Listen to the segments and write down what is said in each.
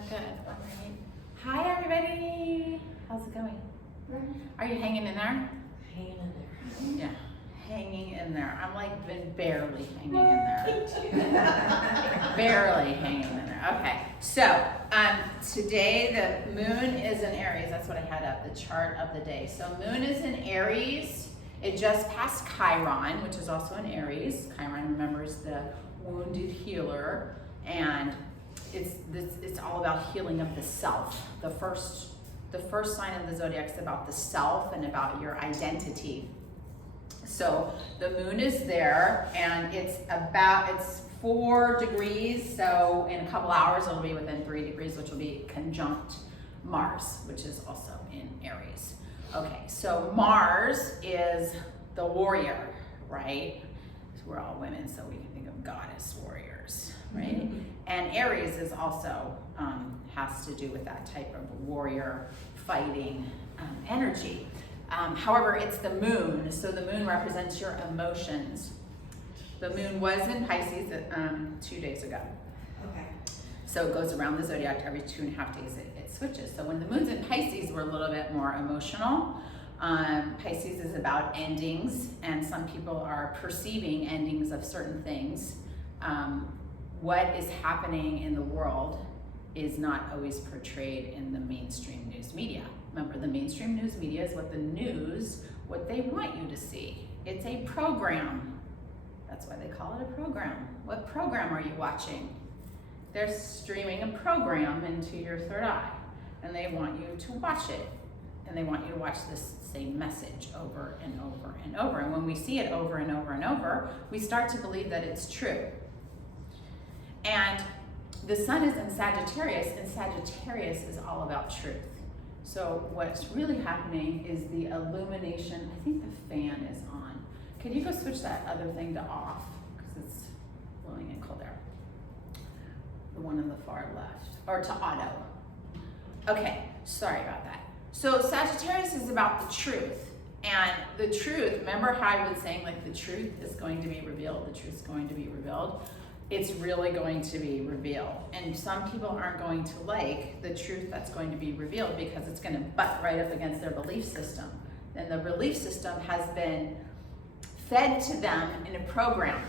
we're good. All right. Hi, everybody. How's it going? Are you hanging in there? Hanging in there. Yeah, hanging in there. I'm like been barely hanging in there. Barely hanging in there. Okay. So today the moon is in Aries. That's what I had up, the chart of the day. So moon is in Aries. It just passed Chiron, which is also in Aries. Chiron remembers the wounded healer, and it's all about healing of the self. The first sign of the zodiac is about the self and about your identity. So the moon is there, and it's 4 degrees. So in a couple hours, it'll be within 3 degrees, which will be conjunct Mars, which is also in Aries. Okay, so Mars is the warrior, right? So we're all women, so we can think of goddess warriors, right? Mm-hmm. And Aries is also has to do with that type of warrior fighting energy. However, it's the moon, so the moon represents your emotions. The moon was in Pisces 2 days ago. Okay. So it goes around the zodiac every 2.5 days. It switches. So when the moon's in Pisces, we're a little bit more emotional. Pisces is about endings, and some people are perceiving endings of certain things. What is happening in the world is not always portrayed in the mainstream news media. Remember, the mainstream news media is what they want you to see. It's a program. That's why they call it a program. What program are you watching? They're streaming a program into your third eye, and they want you to watch it. And they want you to watch this same message over and over and over. And when we see it over and over and over, we start to believe that it's true. And the sun is in Sagittarius, and Sagittarius is all about truth. So what's really happening is the illumination. I think the fan is on. Can you go switch that other thing to off? Because it's blowing in cold air. The one on the far left, or to auto. Okay, sorry about that. So Sagittarius is about the truth. And the truth, remember how I was saying like the truth is going to be revealed, the truth is going to be revealed? It's really going to be revealed. And some people aren't going to like the truth that's going to be revealed because it's going to butt right up against their belief system. And the belief system has been fed to them in a program.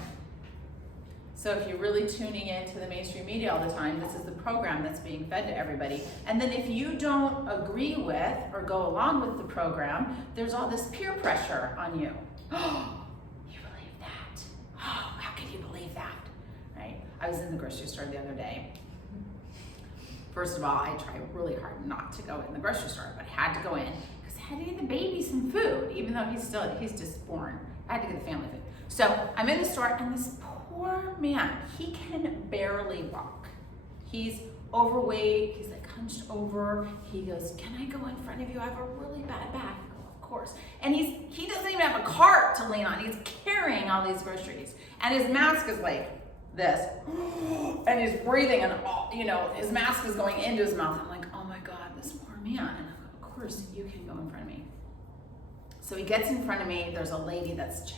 So if you're really tuning into the mainstream media all the time, this is the program that's being fed to everybody. And then if you don't agree with or go along with the program, there's all this peer pressure on you. Oh, you believe that? Oh, how could you believe that? Right? I was in the grocery store the other day. First of all, I try really hard not to go in the grocery store, but I had to go in because I had to get the baby some food, even though he's just born. I had to get the family food. So I'm in the store, and this poor man, he can barely walk. He's overweight, he's like hunched over. He goes, "Can I go in front of you? I have a really bad back." I go, "Of course." And he doesn't even have a cart to lean on. He's carrying all these groceries. And his mask is like this. And he's breathing, and his mask is going into his mouth. I'm like, oh my God, this poor man. And I go, "Of course you can go in front of me." So he gets in front of me. There's a lady that's,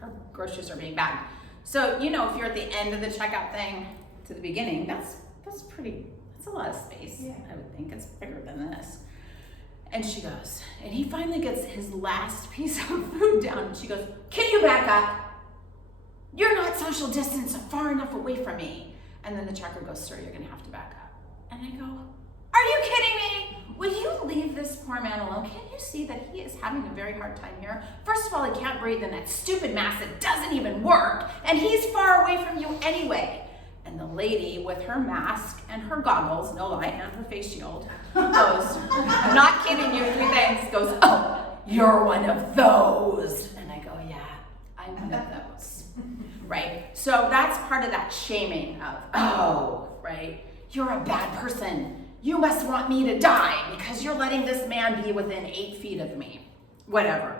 her groceries are being bagged. So, if you're at the end of the checkout thing to the beginning, that's a lot of space. Yeah. I would think it's bigger than this. And she goes, and he finally gets his last piece of food down, and she goes, "Can you back up? You're not social distance far enough away from me." And then the checker goes, "Sir, you're gonna have to back up." And I go, "Are you kidding me? Will you leave this poor man alone? Can't you see that he is having a very hard time here? First of all, he can't breathe in that stupid mask that doesn't even work, and he's far away from you anyway." And the lady with her mask and her goggles, no lie, and her face shield, goes, "I'm not kidding you, 3 things," goes, "Oh, you're one of those." And I go, "Yeah, I'm one of those." Right? So that's part of that shaming of, right? "You're a bad person. You must want me to die because you're letting this man be within 8 feet of me." Whatever.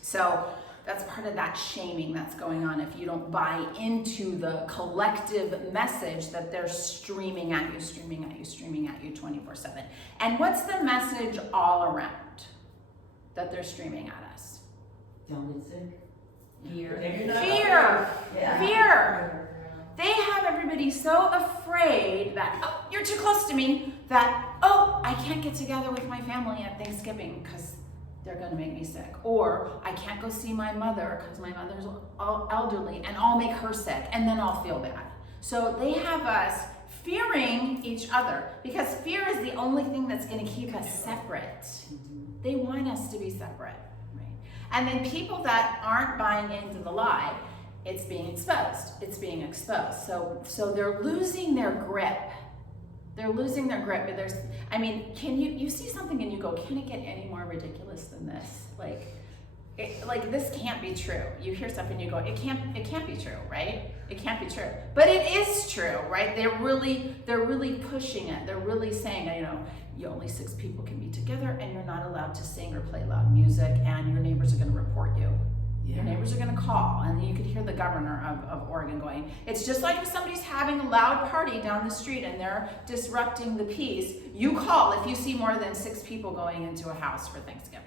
So that's part of that shaming that's going on if you don't buy into the collective message that they're streaming at you 24/7. And what's the message all around that they're streaming at us? Don't get sick. Fear. Fear. Fear. Yeah. Fear. They have everybody so afraid that, oh, you're too close to me, that, oh, I can't get together with my family at Thanksgiving because they're gonna make me sick. Or I can't go see my mother because my mother's elderly and I'll make her sick and then I'll feel bad. So they have us fearing each other because fear is the only thing that's gonna keep us separate. They want us to be separate, right? And then people that aren't buying into the lie, it's being exposed. It's being exposed. So they're losing their grip. They're losing their grip. But can you see something and you go, can it get any more ridiculous than this? Like this can't be true. You hear something and you go, it can't be true, right? It can't be true. But it is true, right? They're really pushing it. They're really saying, only 6 people can be together and you're not allowed to sing or play loud music and your neighbors are gonna report you. Your neighbors are gonna call, and you could hear the governor of Oregon going, it's just like if somebody's having a loud party down the street and they're disrupting the peace, you call if you see more than 6 people going into a house for Thanksgiving.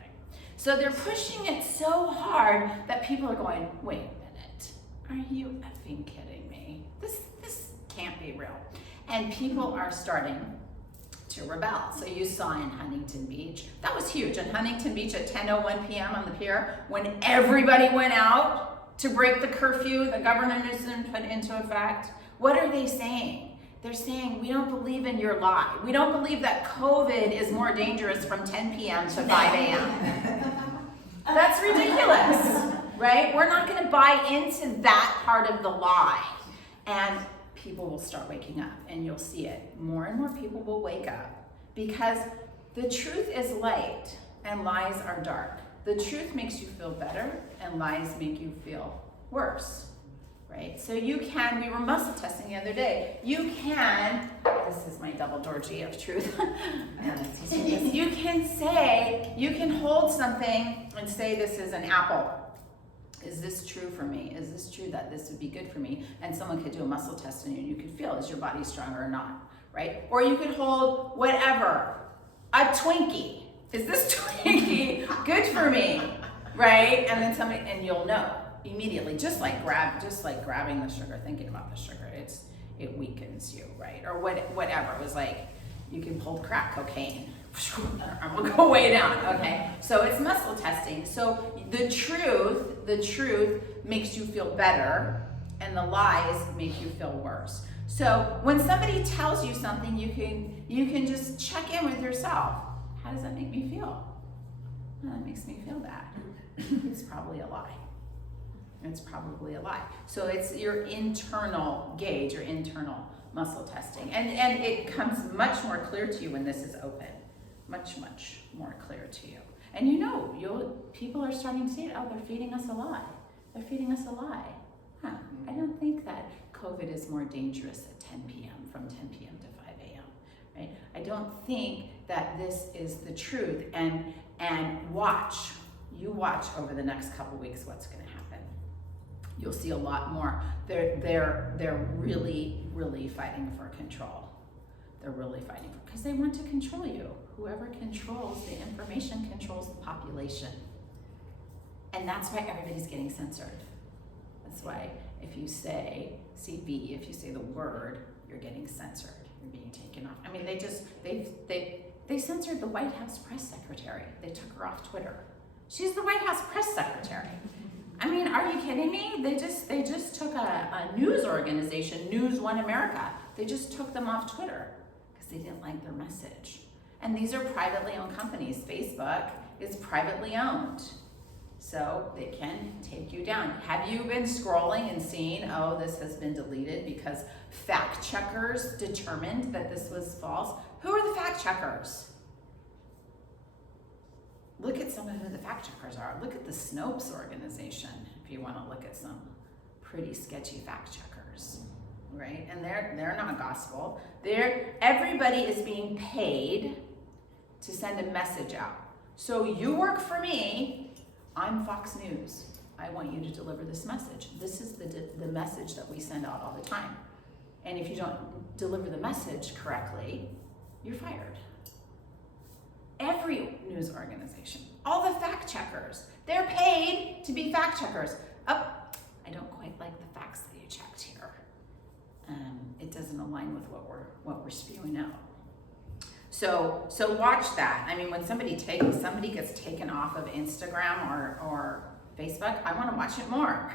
So they're pushing it so hard that people are going, wait a minute, are you effing kidding me? This can't be real. And people are starting to rebel. So you saw in Huntington Beach, that was huge. In Huntington Beach at 10:01 p.m. on the pier, when everybody went out to break the curfew the governor Newsom put into effect, what are they saying? They're saying, we don't believe in your lie. We don't believe that COVID is more dangerous from 10 p.m. to 5 a.m. That's ridiculous, right? We're not gonna buy into that part of the lie. And people will start waking up and you'll see it. More and more people will wake up because the truth is light and lies are dark. The truth makes you feel better and lies make you feel worse, right? So we were muscle testing the other day. This is my double door G of truth. You can hold something and say this is an apple. Is this true for me? Is this true that this would be good for me? And someone could do a muscle test on you and you could feel, is your body stronger or not, right? Or you could hold whatever, a Twinkie. Is this Twinkie good for me, right? And then and you'll know immediately, just like grabbing the sugar, thinking about the sugar, it weakens you, right? Or whatever, it was like, you can hold crack cocaine. And we'll go way down, okay? So it's muscle testing. So the truth makes you feel better and the lies make you feel worse. So when somebody tells you something, you can just check in with yourself. How does that make me feel? Well, that makes me feel bad. It's probably a lie. It's probably a lie. So it's your internal gauge, your internal muscle testing. And it comes much more clear to you when this is open. Much more clear to you. And people are starting to see it. Oh, they're feeding us a lie. They're feeding us a lie. Huh, I don't think that COVID is more dangerous at 10 p.m. from 10 p.m. to 5 a.m., right? I don't think that this is the truth. And you watch over the next couple weeks what's gonna happen. You'll see a lot more. They're really, really fighting for control. They're really fighting because they want to control you. Whoever controls the information controls the population. And that's why everybody's getting censored. That's why if you say CB, if you say the word, you're getting censored. You're being taken off. I mean, they censored the White House press secretary. They took her off Twitter. She's the White House press secretary. I mean, are you kidding me? They just took a news organization, News One America. They just took them off Twitter because they didn't like their message. And these are privately owned companies. Facebook is privately owned. So they can take you down. Have you been scrolling and seeing, oh, this has been deleted because fact checkers determined that this was false? Who are the fact checkers? Look at some of who the fact checkers are. Look at the Snopes organization, if you want to look at some pretty sketchy fact checkers, right? And they're not gospel. Everybody is being paid to send a message out. So you work for me, I'm Fox News. I want you to deliver this message. This is the message that we send out all the time. And if you don't deliver the message correctly, you're fired. Every news organization, all the fact checkers, they're paid to be fact checkers. Oh, I don't quite like the facts that you checked here. it doesn't align with what we're spewing out. So watch that. I mean, when somebody gets taken off of Instagram or Facebook, I want to watch it more.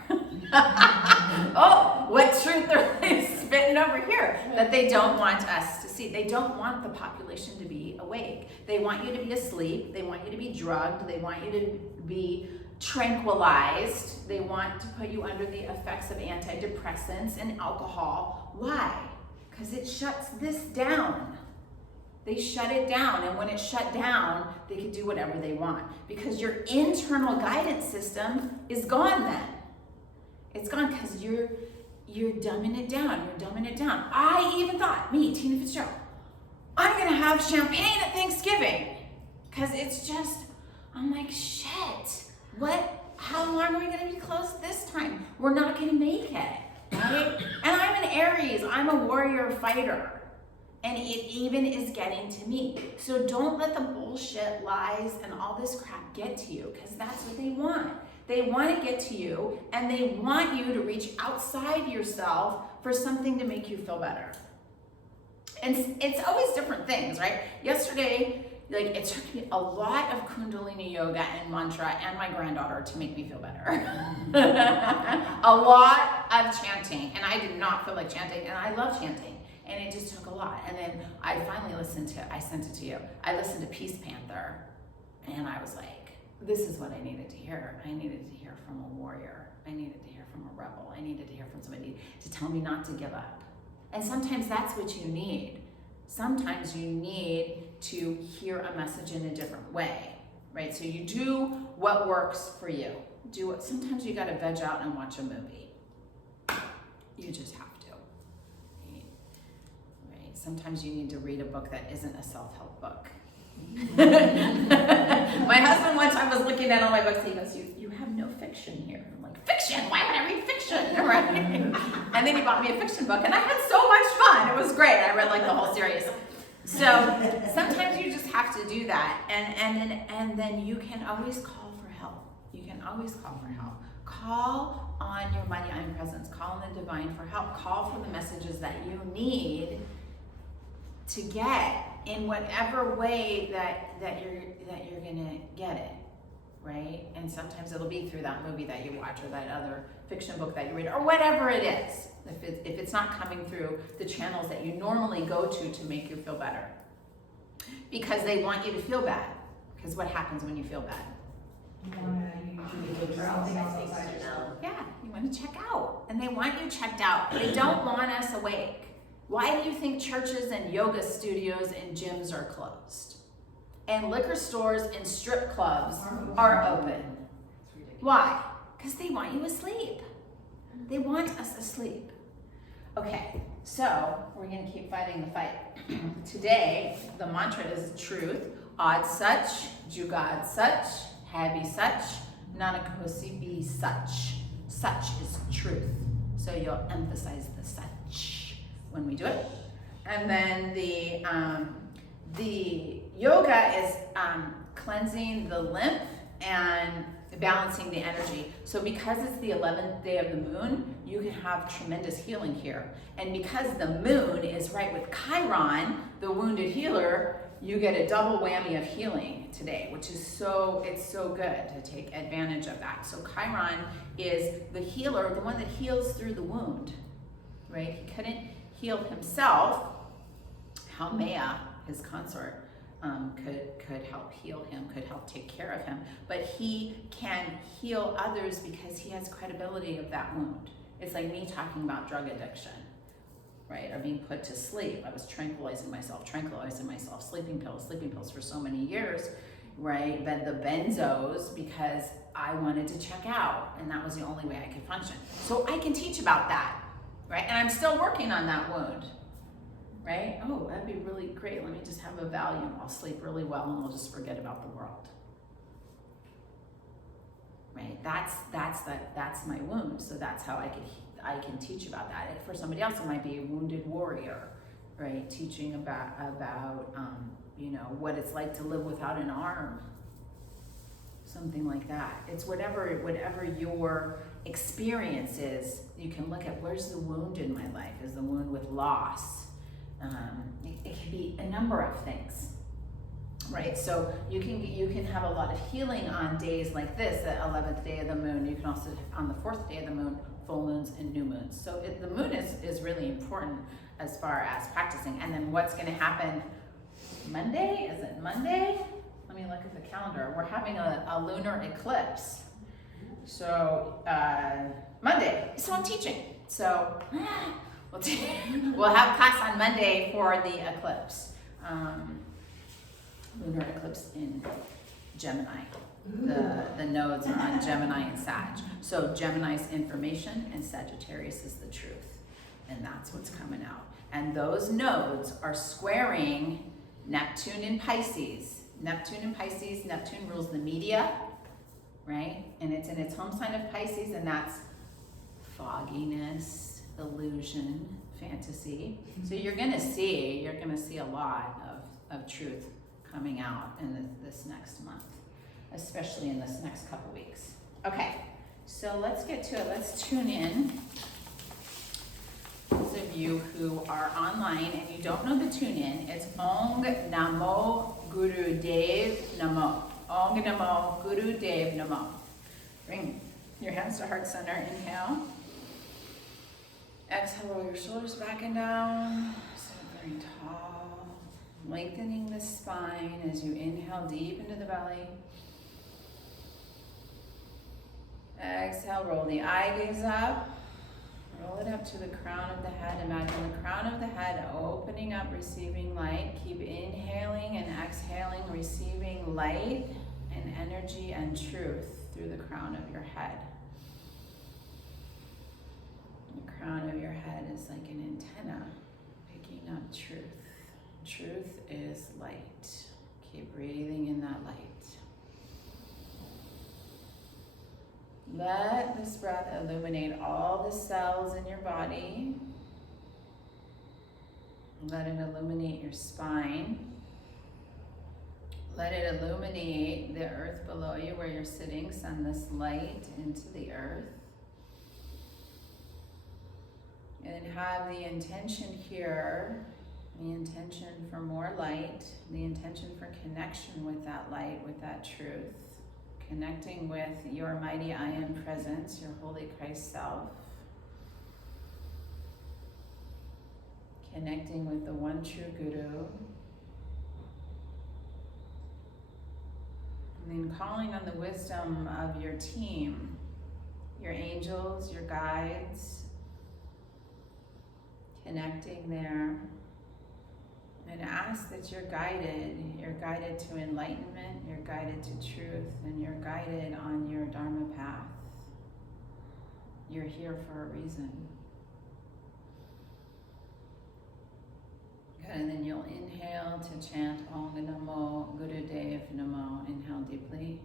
Oh, what truth are they spitting over here that they don't want us to see? They don't want the population to be awake. They want you to be asleep. They want you to be drugged. They want you to be tranquilized. They want to put you under the effects of antidepressants and alcohol. Why? Because it shuts this down. They shut it down, and when it's shut down, they can do whatever they want because your internal guidance system is gone then. It's gone because you're dumbing it down. You're dumbing it down. I even thought, me, Tina Fitzgerald, I'm gonna have champagne at Thanksgiving because it's just, I'm like, shit, what? How long are we gonna be closed this time? We're not gonna make it, right? And I'm an Aries, I'm a warrior fighter. And it even is getting to me. So don't let the bullshit, lies, and all this crap get to you, because that's what they want. They want to get to you, and they want you to reach outside yourself for something to make you feel better. And it's always different things, right? Yesterday, like, it took me a lot of Kundalini Yoga and mantra and my granddaughter to make me feel better. A lot of chanting, and I did not feel like chanting, and I love chanting. And it just took a lot. And then I finally I sent it to you. I listened to Peace Panther, and I was like, this is what I needed to hear. I needed to hear from a warrior. I needed to hear from a rebel. I needed to hear from somebody to tell me not to give up. And sometimes that's what you need. Sometimes you need to hear a message in a different way, right? So you do what works for you. Sometimes you gotta veg out and watch a movie. You just have to. Sometimes you need to read a book that isn't a self-help book. My husband one time was looking at all my books, he goes, you have no fiction here. I'm like, fiction? Why would I read fiction? Right? And then he bought me a fiction book, and I had so much fun. It was great. I read like the whole series. So sometimes you just have to do that, and then you can always call for help. You can always call for help. Call on your mighty iron presence. Call on the divine for help. Call for the messages that you need to get in whatever way that you're gonna get it, right? And sometimes it'll be through that movie that you watch or that other fiction book that you read or whatever it is. If it's not coming through the channels that you normally go to make you feel better, because they want you to feel bad. Because what happens when you feel bad? Yeah, you want to check out, and they want you checked out. They don't want us awake. Why do you think churches and yoga studios and gyms are closed? And liquor stores and strip clubs are open? Why? Because they want you asleep. They want us asleep. Okay, so we're going to keep fighting the fight. Today, the mantra is truth. Ad such, jugad such, habi such, nanakosi be such. Such is truth. So you'll emphasize the such when we do it. And then the yoga is cleansing the lymph and balancing the energy. So because it's the 11th day of the moon, you can have tremendous healing here. And because the moon is right with Chiron, the wounded healer, you get a double whammy of healing today, which is it's so good to take advantage of that. So Chiron is the healer, the one that heals through the wound, right? He couldn't heal himself. How Maya, his consort, could help heal him, could help take care of him, but he can heal others because he has credibility of that wound. It's like me talking about drug addiction, right? Or being put to sleep. I was tranquilizing myself, sleeping pills for so many years, right? But the benzos, because I wanted to check out, and that was the only way I could function. So I can teach about that, right? And I'm still working on that wound. Right? Oh, that'd be really great. Let me just have a Valium. I'll sleep really well and we'll just forget about the world. Right? That's my wound. So that's how I can teach about that. For somebody else, it might be a wounded warrior, right? Teaching about what it's like to live without an arm. something like that. It's whatever your experience is. You can look at, where's the wound in my life? Is the wound with loss? It can be a number of things, right? So you can have a lot of healing on days like this, the 11th day of the moon. You can also, on the 4th day of the moon, full moons and new moons. So the moon is really important as far as practicing. And then what's going to happen Monday? Is it Monday? Let me look at the calendar. We're having a lunar eclipse. So Monday. So I'm teaching. So we'll have class on Monday for the eclipse. Lunar eclipse in Gemini. The nodes are on Gemini and Sag. So Gemini's information and Sagittarius is the truth. And that's what's coming out. And those nodes are squaring Neptune in Pisces. Neptune rules the media, right? And it's in its home sign of Pisces, and that's fogginess, illusion, fantasy. So you're gonna see a lot of truth coming out in this next month, especially in this next couple weeks. Okay, so let's get to it. Let's tune in. Those of you who are online and you don't know the tune in, it's Ong Namo Guru Dev Namo. Ong Namo Guru Dev Namo. Bring your hands to heart center. Inhale. Exhale, roll your shoulders back and down. Sit up very tall. Lengthening the spine as you inhale deep into the belly. Exhale, roll the eye gaze up. Roll it up to the crown of the head. Imagine the crown of the head opening up, receiving light. Keep inhaling and exhaling, receiving light and energy and truth through the crown of your head. The crown of your head is like an antenna picking up truth. Truth is light. Keep breathing in that light. Let this breath illuminate all the cells in your body. Let it illuminate your spine. Let it illuminate the earth below you where you're sitting. Send this light into the earth. And have the intention here, the intention for more light, the intention for connection with that light, with that truth. Connecting with your mighty I Am presence, your holy Christ self. Connecting with the one true Guru. And then calling on the wisdom of your team, your angels, your guides. Connecting there. And ask that you're guided to enlightenment, you're guided to truth, and you're guided on your Dharma path. You're here for a reason. Good, and then you'll inhale to chant Ong Namo Guru Dev Namo. Inhale deeply.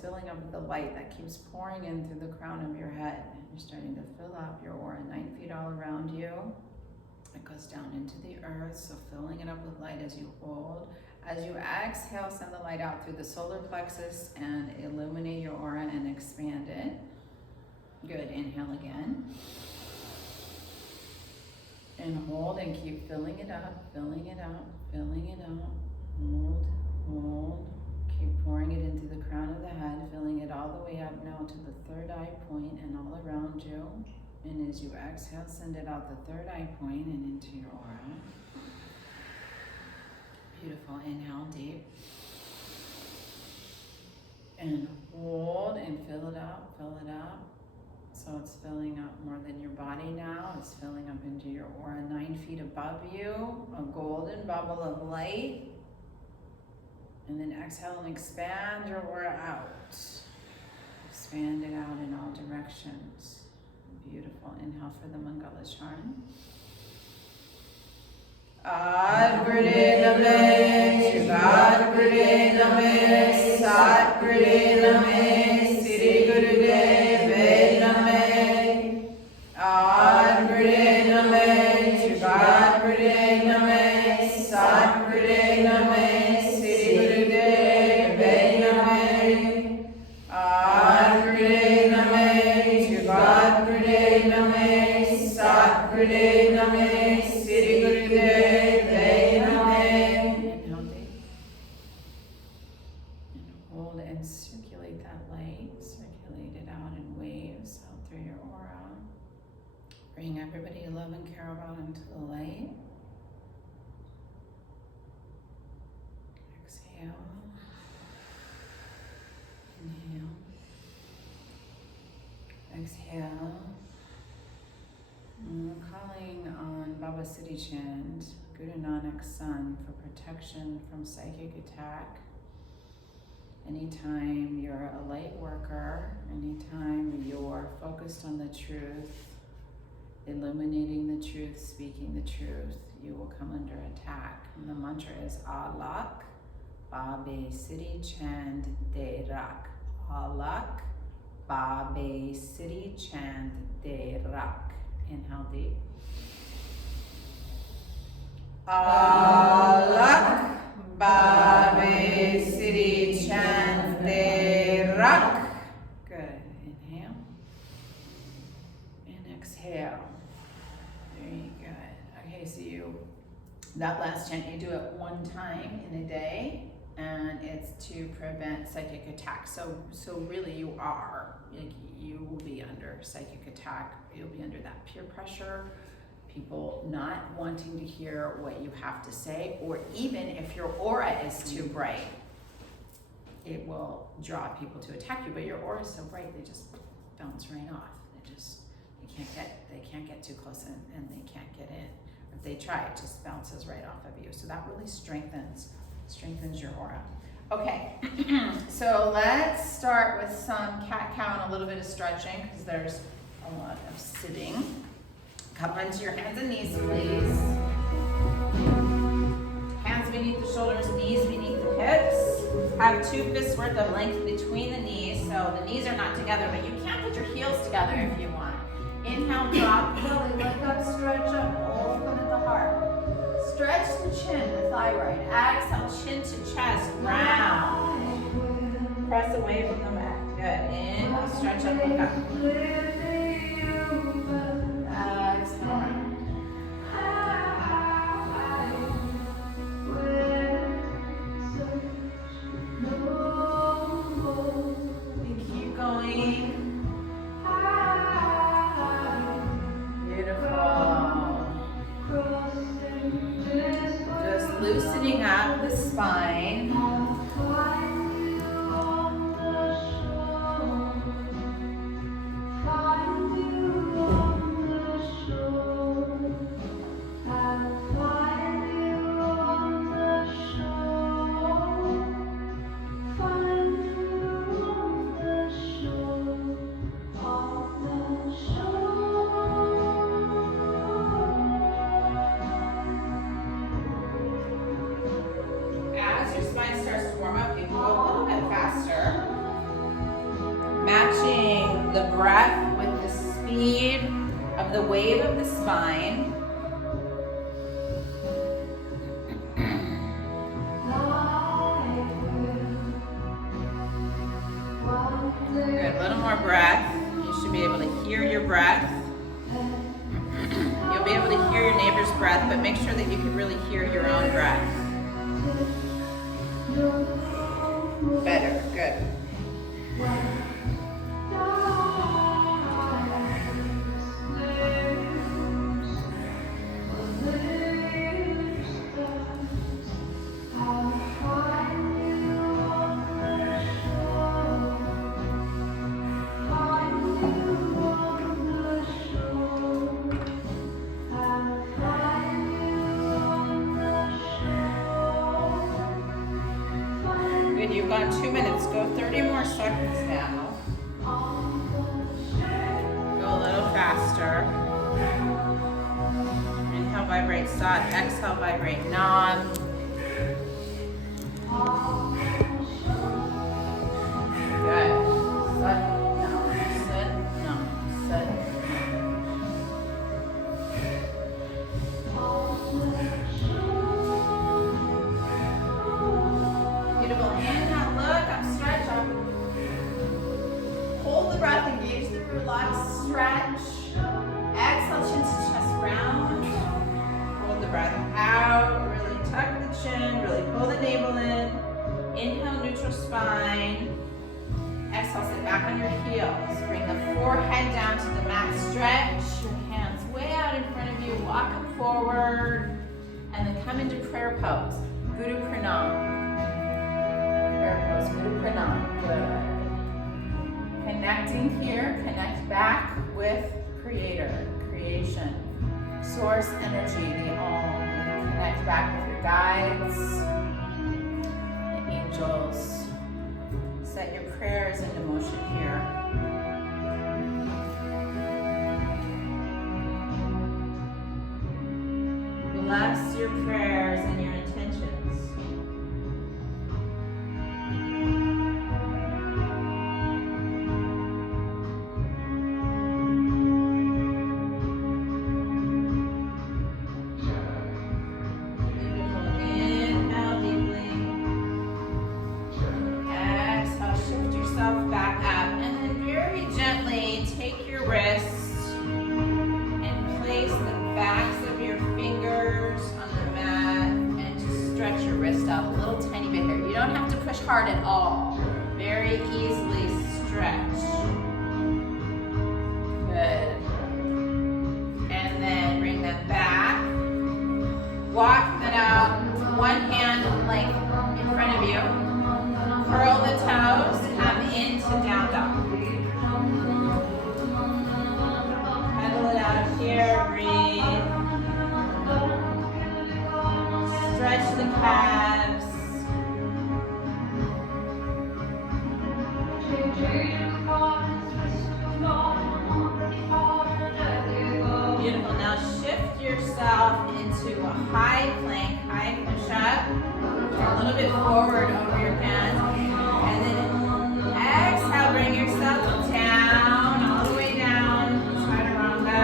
Filling up with the light that keeps pouring in through the crown of your head. You're starting to fill up your aura 9 feet all around you. It goes down into the earth, so filling it up with light as you hold. As you exhale, send the light out through the solar plexus and illuminate your aura and expand it. Good, inhale again. And hold and keep filling it up, filling it up, filling it up. Hold, hold. Keep pouring it into the crown of the head, filling it all the way up now to the third eye point and all around you. And as you exhale, send it out the third eye point and into your aura. Beautiful. Inhale deep. And hold and fill it up, fill it up. So it's filling up more than your body now. It's filling up into your aura 9 feet above you, a golden bubble of light. And then exhale and expand your aura out. Expand it out in all directions. Beautiful. Inhale for the Mangala charm. Ad Gurde Name, Shivad Gurde Name, Sat Gurde Name, Siri Gurudev Name. Ad Gurde Name, Shivad Gurde Name, Sat Gurde Name, Siri Gurudev Name. Ad Gurde Name, Shivad Gurde Name, Sat Gurde Name, Siri Gurudev. Circulate that light, circulate it out in waves out through your aura. Bring everybody you love and care about into the light. Exhale. Inhale. Exhale. And we're calling on Baba Siddhi Chand, Guru Nanak's son, for protection from psychic attack. Anytime you're a light worker, anytime you're focused on the truth, illuminating the truth, speaking the truth, you will come under attack. And the mantra is Alak Babe Siddhi Chand De Rak. Alak Babe Siddhi Chand De Rak. Inhale deep. Alak Babe Siddhi Chand De Rak. Good. Inhale. And exhale. Very good. Okay, so that last chant, you do it one time in a day, and it's to prevent psychic attack. So really you will be under psychic attack. You'll be under that peer pressure. People not wanting to hear what you have to say, or even if your aura is too bright, it will draw people to attack you. But your aura is so bright, they just bounce right off. They can't get too close and they can't get in. If they try, it just bounces right off of you. So that really strengthens your aura. Okay, so let's start with some cat-cow and a little bit of stretching, because there's a lot of sitting. Come onto your hands and knees, please. Hands beneath the shoulders, knees beneath the hips. Have 2 fists worth of length between the knees, so the knees are not together, but you can put your heels together if you want. Inhale, drop belly, look up, stretch up, open at the heart. Stretch the chin, the thyroid. Exhale, chin to chest, round. Press away from the mat. Good. Inhale, stretch up, look up. Keep going. Beautiful. Just loosening up the spine. The breath with the speed of the wave of the spine. other's breath, but make sure that you can really hear your own breath. Better, good. You've gone 2 minutes. Go 30 more seconds now. Go a little faster. Inhale, vibrate sat. Exhale, vibrate nam. Good. Sit, no, sit, no, sit. Beautiful. Inhale, look, I'm stretching. Hold the breath, engage the relaxed stretch. Exhale, chin to chest round. Hold the breath out, really tuck the chin, really pull the navel in. Inhale, neutral spine. Exhale, sit back on your heels. Bring the forehead down to the mat, stretch. Your hands way out in front of you, walk them forward. And then come into prayer pose, Guru Pranam. Guru Pranam. Good. Connecting here, connect back with Creator, creation, source energy, the Om. Connect back with your guides, the angels. Set your prayers into motion here. Bless your prayers and your intentions. Hard at all. Very easily stretch. Good. And then bring them back. Walk them out. One hand length in front of you. Curl the toes. Come into down dog. Pedal it out here. Breathe. Stretch the calves. Beautiful. Now shift yourself into a high plank, high push-up. A little bit forward over your hands. And then exhale, bring yourself down, all the way down. Chaturanga.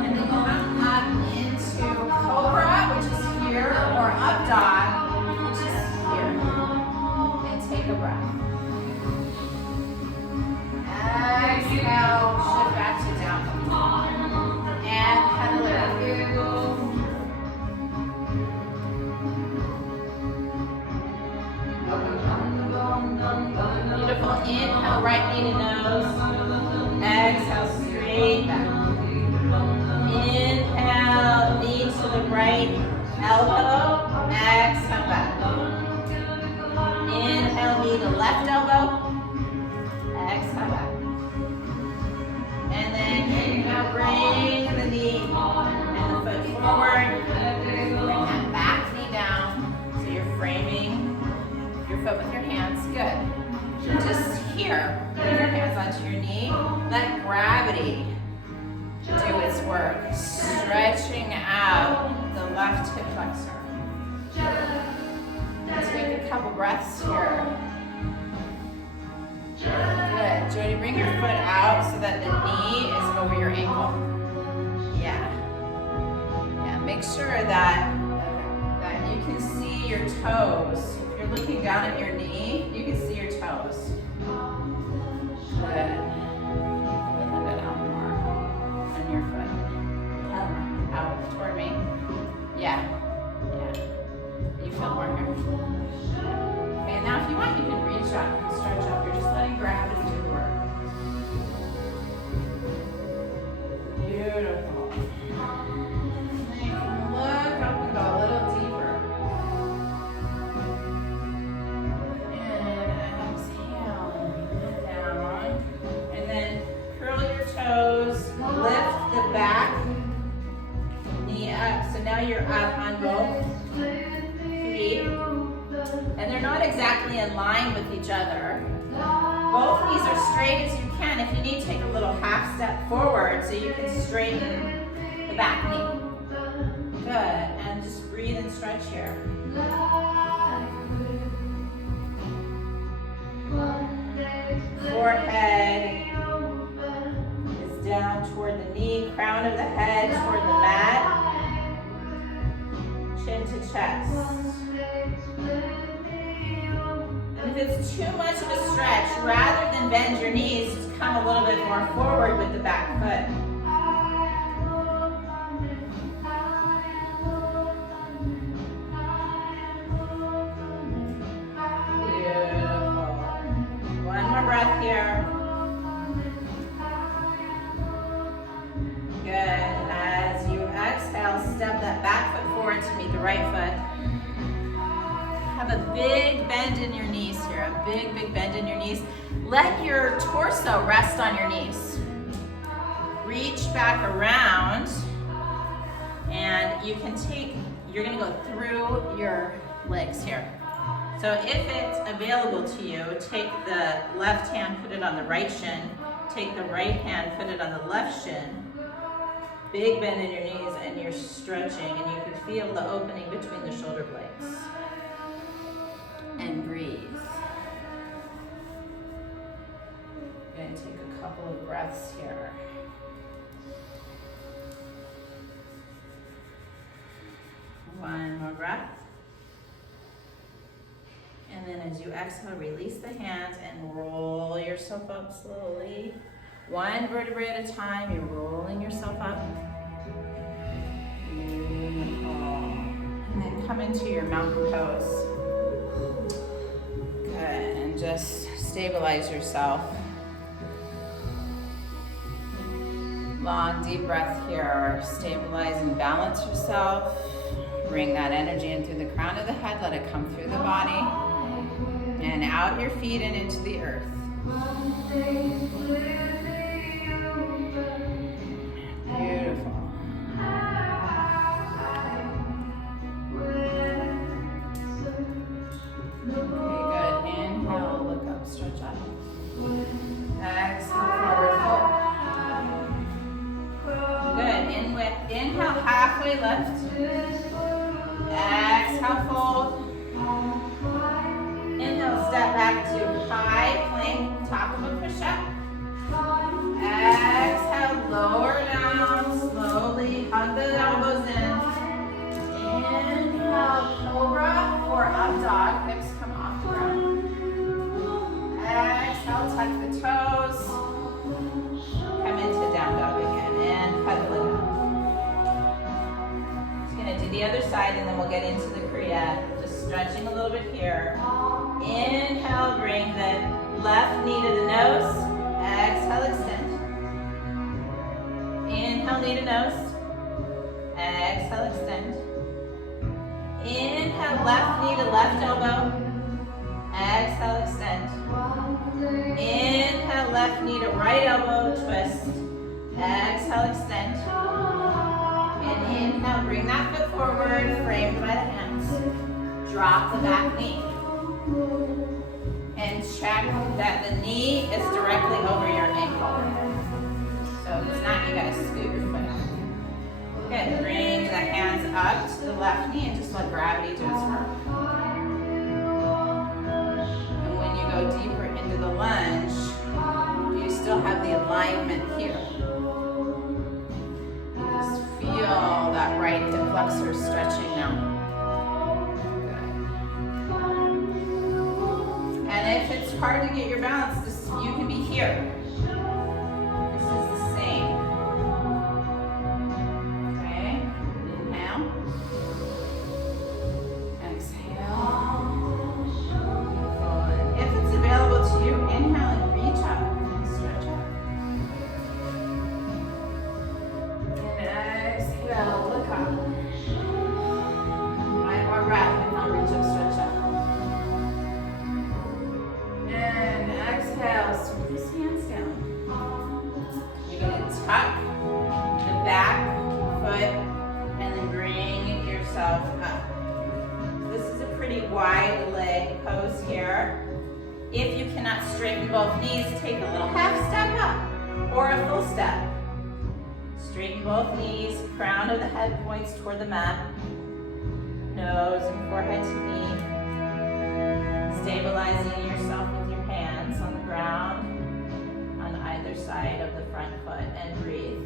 And then come up into Cobra, which is here, or Up Dog, which is here. And take a breath. Exhale, shift back to down. And pedal it out. Beautiful. Inhale, right knee to nose. Exhale, straight back. Inhale, knee to the right elbow. Exhale, back. Inhale, knee to left elbow. Exhale, back. And then inhale, bring the knee and the foot forward. Bring that back knee down. So you're framing your foot with your hands. Good. Just here, bring your hands onto your knee. Let gravity do its work. Stretching out the left hip flexor. Take a couple breaths here. Good. Jody, bring your foot out so that the knee is over your ankle. Yeah. Yeah. Make sure that you can see your toes. If you're looking down at your knee, you can see your toes. Good. Lift it out more on your foot. Out toward me. Beautiful. And you can look up and go a little deeper. And exhale, bring it down. And then curl your toes, lift the back, knee up. So now you're up on both feet. And they're not exactly in line with each other. Both knees are straight as you can. If you need, take a little half step forward so you can straighten the back knee. Good. And just breathe and stretch here. Forehead is down toward the knee, crown of the head toward the mat, chin to chest. And if it's too much of a stretch, rather than bend your knees, just come a little bit more forward with the back foot. Beautiful. One more breath here. Good. As you exhale, step that back foot forward to meet the right foot. Have a big bend in your knees here, a big, big bend in your knees. Let your torso rest on your knees. Reach back around, and you can you're gonna go through your legs here. So if it's available to you, take the left hand, put it on the right shin. Take the right hand, put it on the left shin. Big bend in your knees, and you're stretching, and you can feel the opening between the shoulder blades. And breathe. We're going to take a couple of breaths here. One more breath. And then as you exhale, release the hands and roll yourself up slowly. One vertebrae at a time, you're rolling yourself up. Beautiful. And then come into your mountain pose. Good, and just stabilize yourself. Long, deep breath here. Stabilize and balance yourself. Bring that energy in through the crown of the head. Let it come through the body. And out your feet and into the earth. Beautiful. Stretch up. Exhale, forward fold. Good. Inhale, halfway lift. Exhale, fold. Inhale, step back to high plank, top of a push-up. Exhale, lower down slowly. Hug the elbows in. Inhale, cobra or up dog. Hips come off the ground. Exhale, tuck the toes. Come into down dog again and pedal it out. Just gonna do the other side and then we'll get into the Kriya. Just stretching a little bit here. Inhale, bring the left knee to the nose. Exhale, extend. Inhale, knee to nose. Exhale, extend. Inhale, left knee to left elbow. Exhale, extend. Inhale, left knee to right elbow, twist. Exhale, extend. And inhale, bring that foot forward, framed by the hands. Drop the back knee. And check that the knee is directly over your ankle. So if it's not, you gotta scoot your foot out. Good, bring the hands up to the left knee and just let gravity do its work. Go deeper into the lunge, you still have the alignment here. You just feel that right hip flexor stretching now. Good. And if it's hard to get your balance, you can be here. This is the same. Okay, inhale. Exhale. Available to you, inhale and reach up and stretch up. both knees, take a little half step up or a full step. Straighten both knees, crown of the head points toward the mat. Nose and forehead to knee. Stabilizing yourself with your hands on the ground on either side of the front foot and breathe.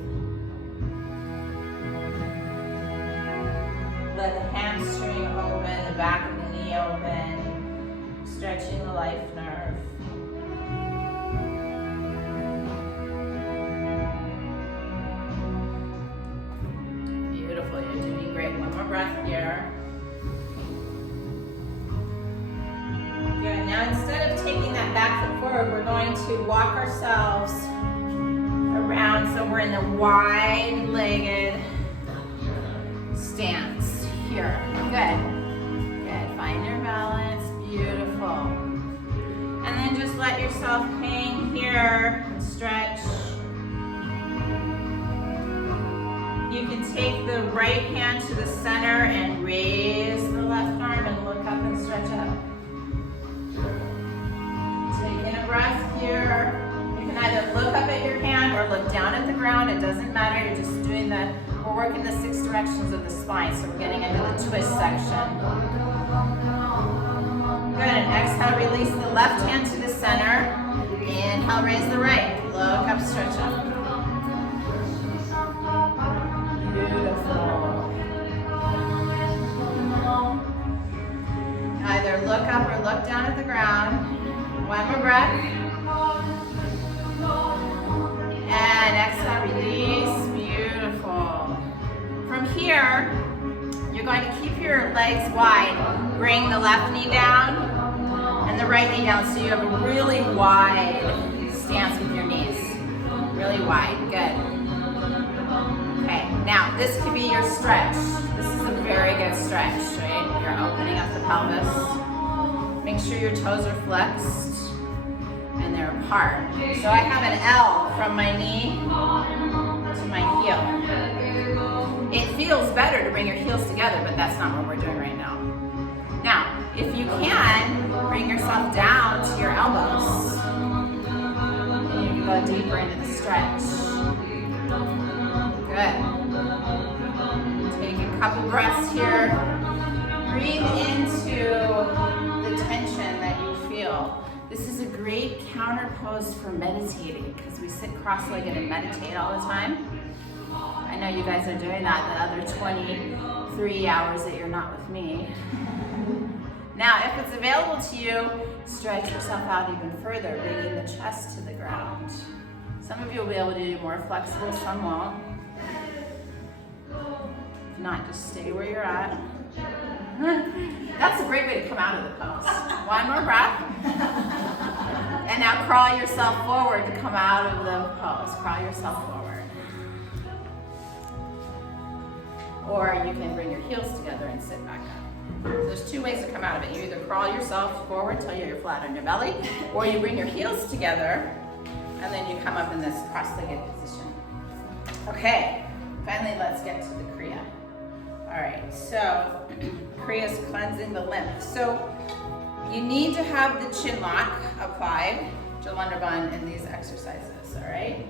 Let the hamstring open, the back of the knee open, stretching the life nerve. Beautiful, you're doing great. One more breath here. Good, now instead of taking that back foot forward, we're going to walk ourselves around so we're in the wide-legged stance here. Good, good, find your balance, beautiful. And then just let yourself hang here and stretch. You can take the right hand to the center and raise the left arm and look up and stretch up. Taking a breath here. You can either look up at your hand or look down at the ground. It doesn't matter. You're just doing we're working the 6 directions of the spine, so we're getting into the twist section. Good, and exhale, release the left hand to the center. Inhale, raise the right. Look up, stretch up. Beautiful. Either look up or look down at the ground. One more breath. And exhale, release. Beautiful. From here, you're going to keep your legs wide. Bring the left knee down and the right knee down so you have a really wide stance with your knees. Really wide. Good. Okay, now this could be your stretch. This is a very good stretch, right? You're opening up the pelvis. Make sure your toes are flexed and they're apart. So I have an L from my knee to my heel. It feels better to bring your heels together, but that's not what we're doing right now. Now, if you can, bring yourself down to your elbows. And you can go deeper into the stretch. Good. Take a couple breaths here. Breathe into the tension that you feel. This is a great counter pose for meditating because we sit cross-legged and meditate all the time. I know you guys are doing that the other 23 hours that you're not with me. Now, if it's available to you, stretch yourself out even further, bringing the chest to the ground. Some of you will be able to do more flexible, some won't. If not, just stay where you're at. That's a great way to come out of the pose. One more breath. And now crawl yourself forward to come out of the pose. Crawl yourself forward. Or you can bring your heels together and sit back up. So there's 2 ways to come out of it. You either crawl yourself forward till you're flat on your belly, or you bring your heels together and then you come up in this cross-legged position. Okay, finally let's get to the Kriya. All right, so Kriya is cleansing the lymph. So you need to have the chin lock applied, Jalandhar in these exercises, all right?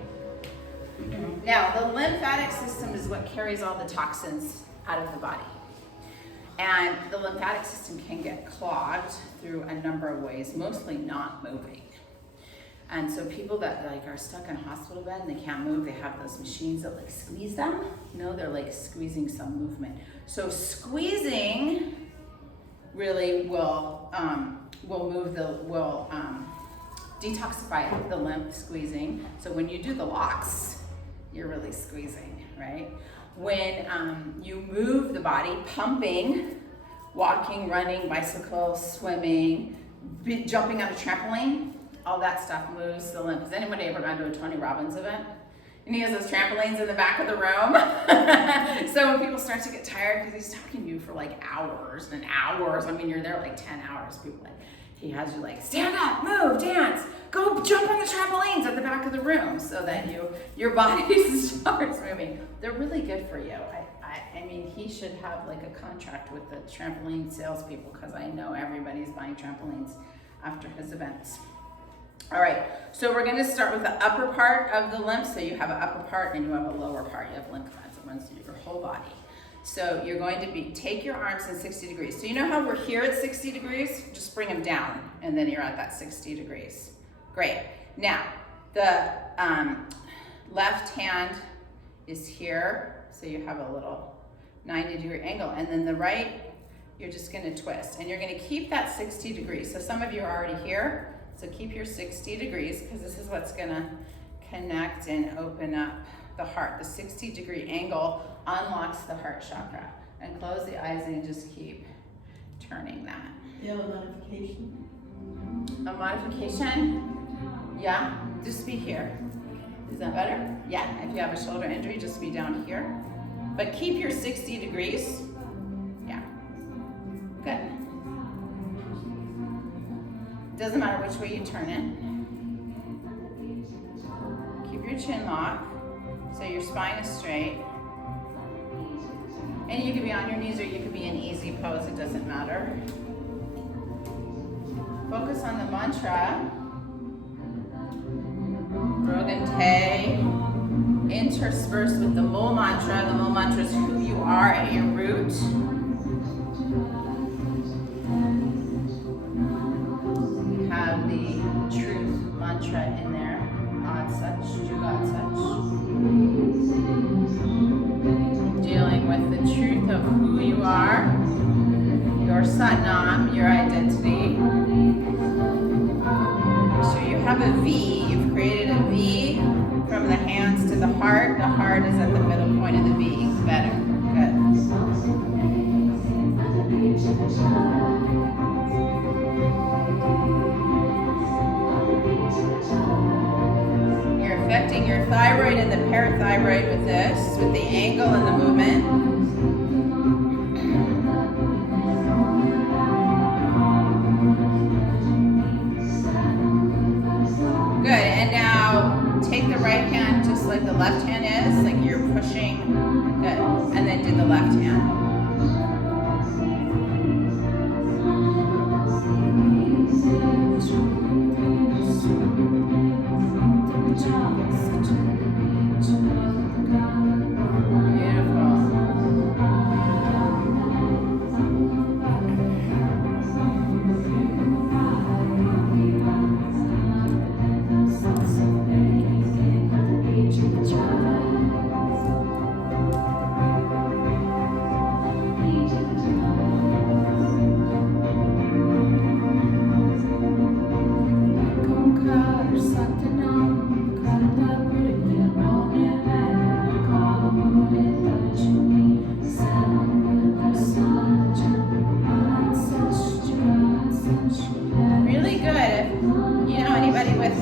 Now, the lymphatic system is what carries all the toxins out of the body. And the lymphatic system can get clogged through a number of ways, mostly not moving. And so people that are stuck in a hospital bed and they can't move, they have those machines that squeeze them. They're squeezing some movement. So squeezing really will detoxify the lymph, squeezing. So when you do the locks, you're really squeezing, right? When you move the body, pumping, walking, running, bicycle, swimming, jumping on a trampoline, all that stuff moves the lymph. Has anybody ever gone to a Tony Robbins event? And he has those trampolines in the back of the room. So when people start to get tired, because he's talking to you for hours and hours, you're there 10 hours, people he has you stand up, move, dance, go jump on the trampolines at the back of the room so that your body starts moving. They're really good for you. He should have a contract with the trampoline salespeople because I know everybody's buying trampolines after his events. All right, so we're gonna start with the upper part of the lymph. So you have an upper part and you have a lower part. You have lymph glands that runs through your whole body. So you're going to take your arms in 60 degrees. So you know how we're here at 60 degrees? Just bring them down and then you're at that 60 degrees. Great. Now, the left hand is here. So you have a little 90-degree angle. And then the right, you're just gonna twist. And you're gonna keep that 60 degrees. So some of you are already here. So keep your 60 degrees because this is what's gonna connect and open up the heart. The 60-degree angle unlocks the heart chakra. And close the eyes and just keep turning that. Do you have a modification? A modification? Yeah, just be here. Is that better? Yeah, if you have a shoulder injury, just be down here. But keep your 60 degrees. Yeah, good. Doesn't matter which way you turn it. Keep your chin locked so your spine is straight. And you can be on your knees or you can be in easy pose, it doesn't matter. Focus on the mantra. Drogante, interspersed with the Mul mantra. The Mul mantra is who you are at your root. You have the truth mantra in there. Ad Sach, Jugat Sach. Dealing with the truth of who you are, your Satnam, your identity. Make sure you have a V. You've created a V from the hands to the heart. The heart is at the middle point of the V. Better. Good. You're affecting your thyroid and the parathyroid with this, with the angle and the movement. Good, and now take the right hand just like the left hand is, like you're pushing. Good, and then do the left hand.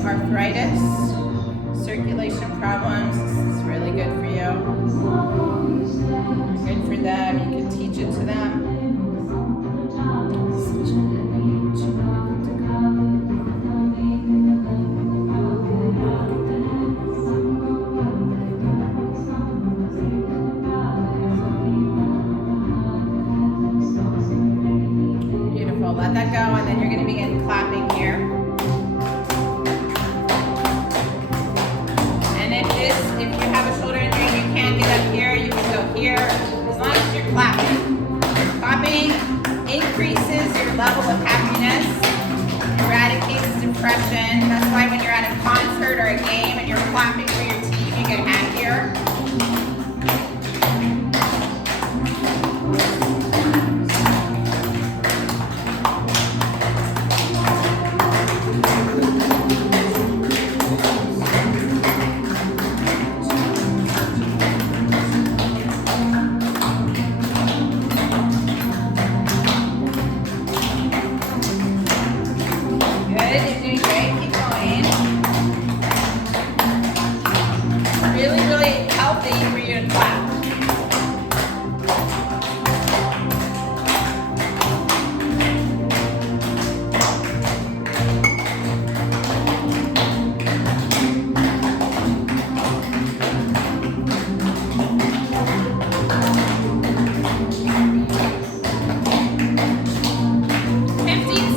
Arthritis, circulation problems, this is really good for you. Good for them, you can teach it to them. Beautiful, let that go and then you're going to begin clapping here. If you have a shoulder injury and you can't get up here, you can go here, as long as you're clapping. Clapping increases your level of happiness, eradicates depression. That's why when you're at a concert or a game and you're clapping for your team, you get happier.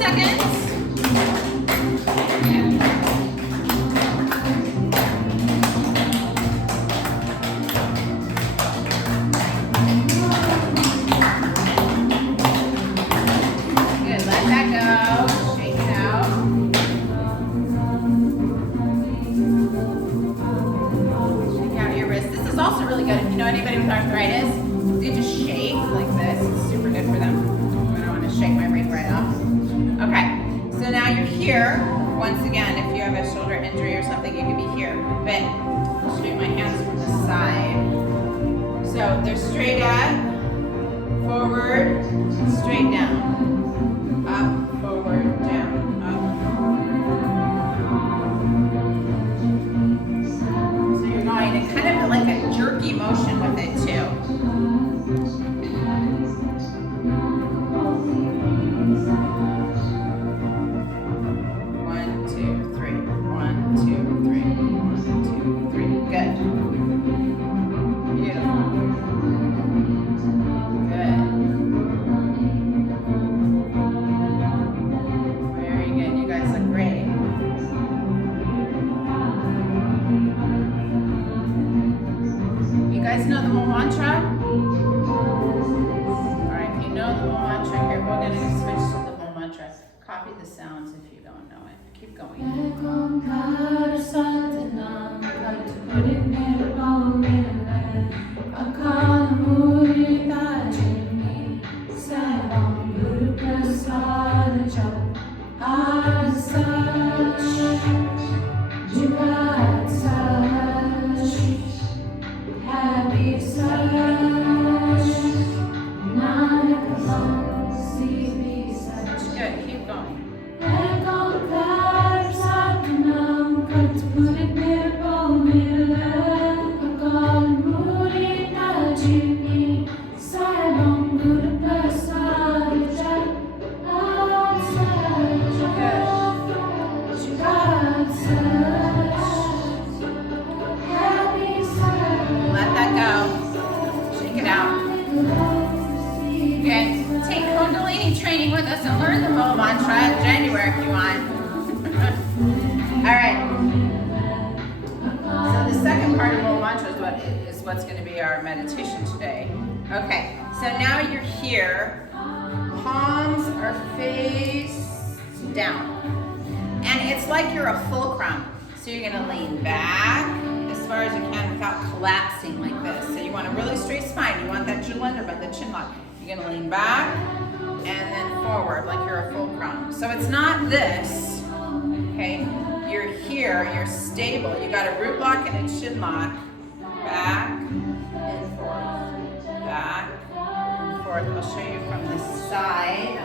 seconds. anybody with arthritis, they just shake like this. It's super good for them. I don't want to shake my ring right off. Okay, so now you're here. Once again, if you have a shoulder injury or something, you could be here. But I'll show you my hands from the side. So they're straight up, forward, straight down, up, forward, down, up. So you're going in kind of like a jerky motion with it too. 1, 2, 3. 1, 2, 3. 1, 2, 3. Good. Beautiful. Good. Very good. You guys look great. You guys know the Mo mantra? Alright, if you know the Mo mantra, here we're going to switch to the Mo mantra. Copy the sounds if you don't know it. Keep going. Good, keep going. Let that go. Shake it out. Okay, take Kundalini training with us and learn the Mo mantra in January if you want. All right. So the second part of Mo mantra is what's going to be our meditation today. Okay, so now you're here. Palms are face down. And it's like you're a fulcrum. So you're going to lean back as far as you can without collapsing like this. So you want a really straight spine. You want that Julender bend, the chin lock. You're going to lean back and then forward like you're a fulcrum. So it's not this, okay? You're here, you're stable. You got a root lock and a chin lock. Back and forth. Back and forth. I'll show you from the side.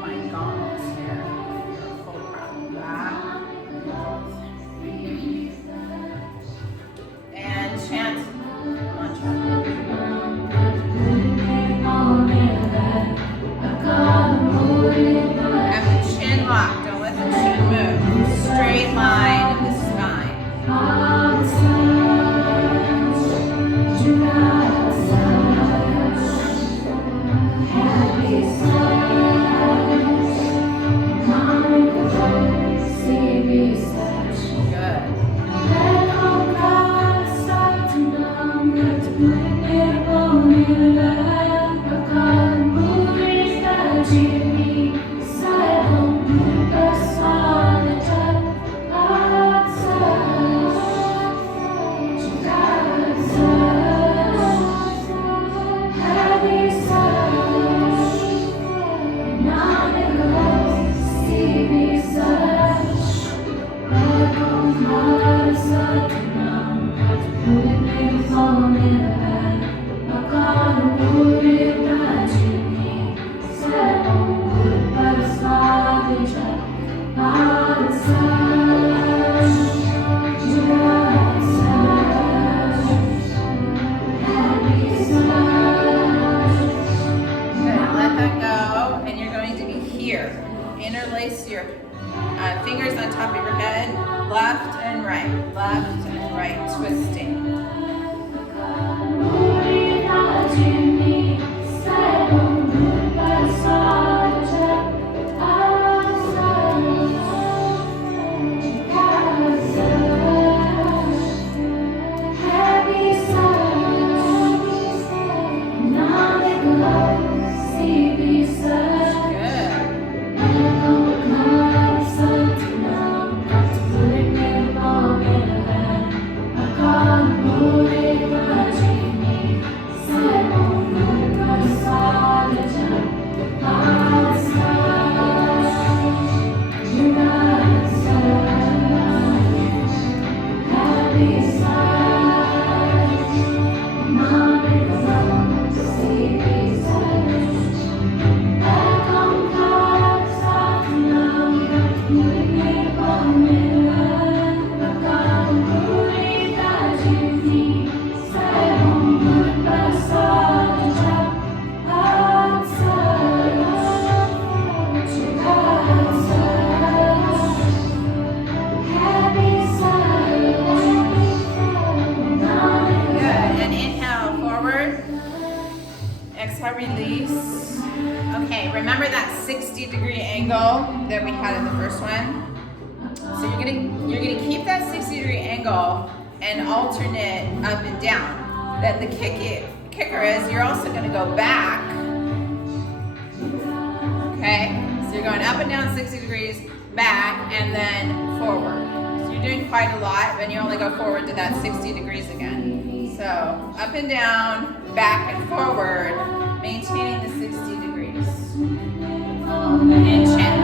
My gongs here. You're a fulcrum. Back. And chant mantra. Have the chin locked. Don't let the chin move. Straight line in the spine. Interlace your fingers on top of your head, left and right, twisting. Good. exhale, release. Okay, remember that 60-degree angle that we had in the first one? So you're gonna keep that 60-degree angle and alternate up and down. Then the kicker is you're also gonna go back. Okay, so you're going up and down 60 degrees, back, and then forward. So you're doing quite a lot, and you only go forward to that 60 degrees again. So up and down, back and forward, maintaining the 60 degrees. And chant.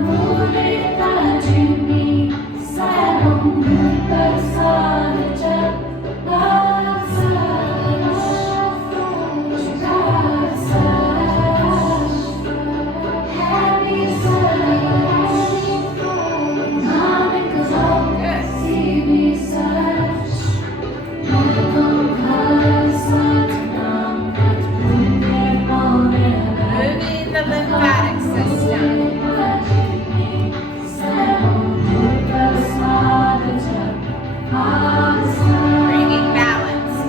Moving the lymphatic system.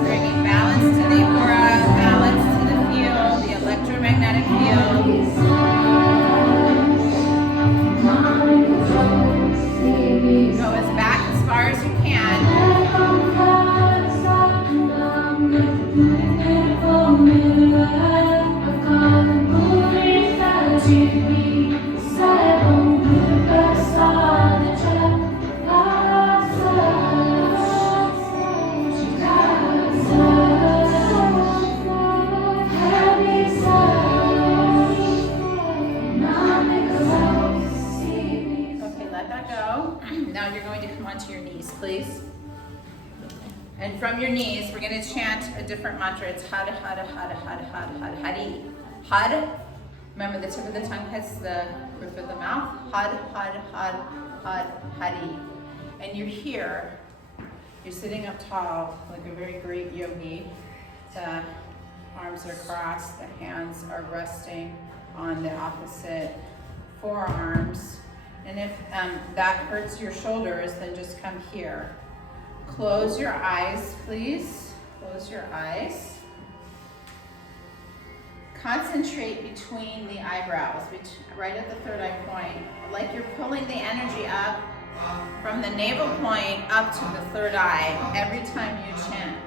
Bringing balance to the aura, balance to the field, the electromagnetic field. Go as back as far as you can. Now you're going to come onto your knees, please. And from your knees, we're going to chant a different mantra. It's Had, Had, Had, Had, Had, Had, Hari. Had. Remember, the tip of the tongue hits the roof of the mouth. Had, Had, Had, Had, Hari. And you're here. You're sitting up tall, like a very great yogi. The arms are crossed. The hands are resting on the opposite forearms. And if that hurts your shoulders, then just come here. Close your eyes, please. Close your eyes. Concentrate between the eyebrows, right at the third eye point. Like you're pulling the energy up from the navel point up to the third eye every time you chant.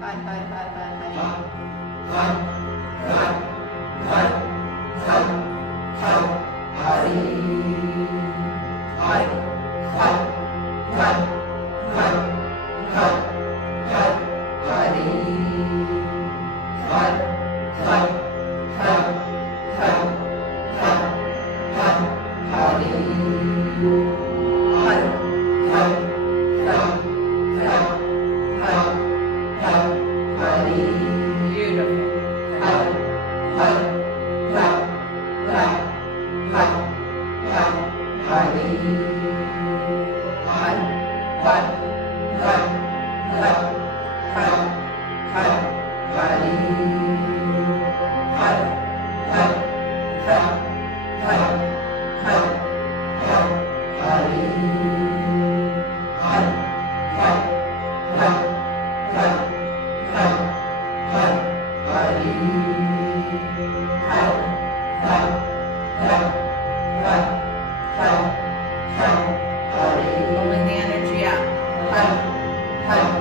Had, had, had, had, had. Had, had, had, had, had. Hari, Hari, Hari, Hari, Hari, Hari, Hari, Hari, Hari, Hari, Hari, Pulling the energy up. Hari,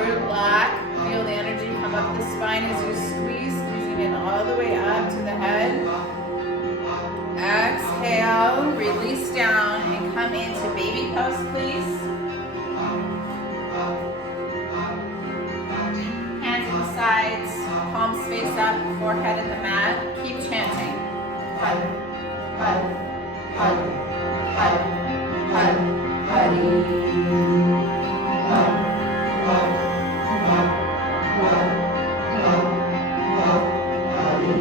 root lock. Feel the energy come up the spine as you squeeze, squeezing it all the way up to the head. Exhale, release down and come into baby pose, please. Hands at the sides, palms face up, forehead in the mat. Keep chanting. Hud, hud, hud, hud, hud, huddy. Hud, hud, hud, hud, hud, hud, huddy.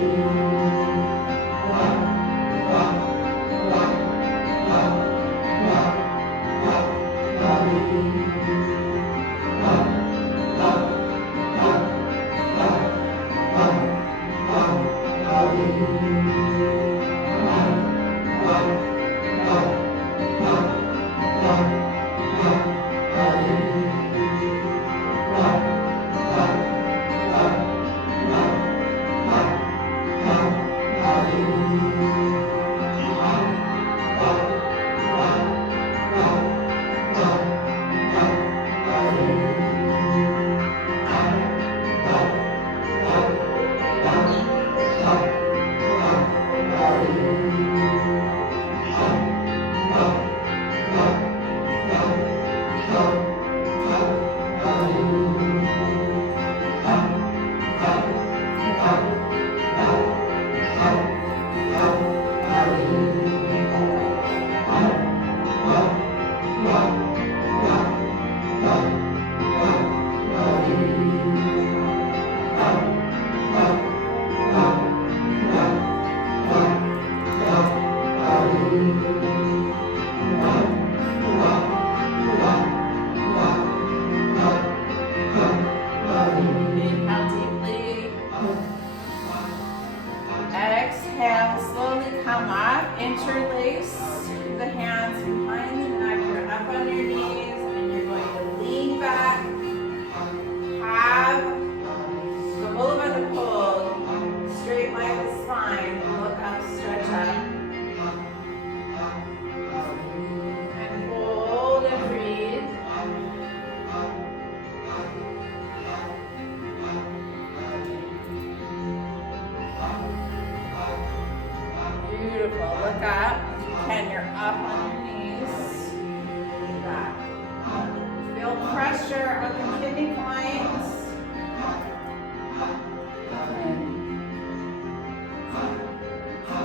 Look up. If you can, you're up on your knees. Back. Feel pressure on the kidney points.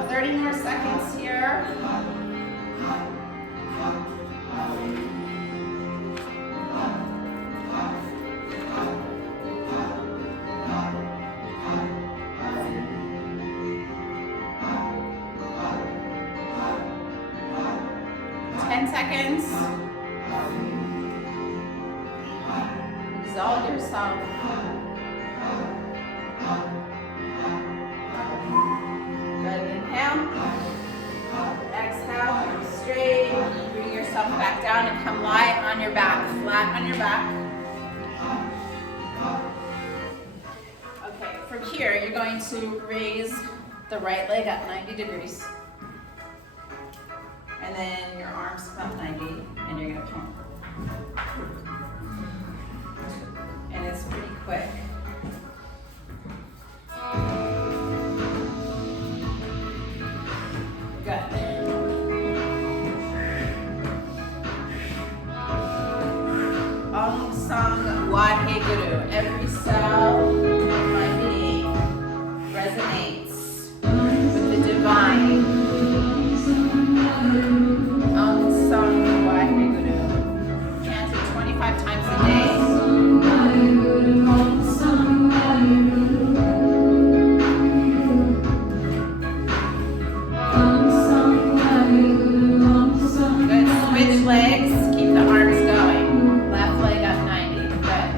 30 more seconds here. Seconds. Exalt yourself. Good. Inhale. Exhale. Come straight. Bring yourself back down and come lie on your back. Flat on your back. Okay, from here you're going to raise the right leg up 90 degrees. And then your arms come up 90, and you're gonna come. And it's pretty quick. Good. Om Sang Waheguru. Every cell of my being resonates with the divine. Om Sang Waheguru. Chant it 25 times a day. Good. Switch legs. Keep the arms going. Left leg up 90. Good.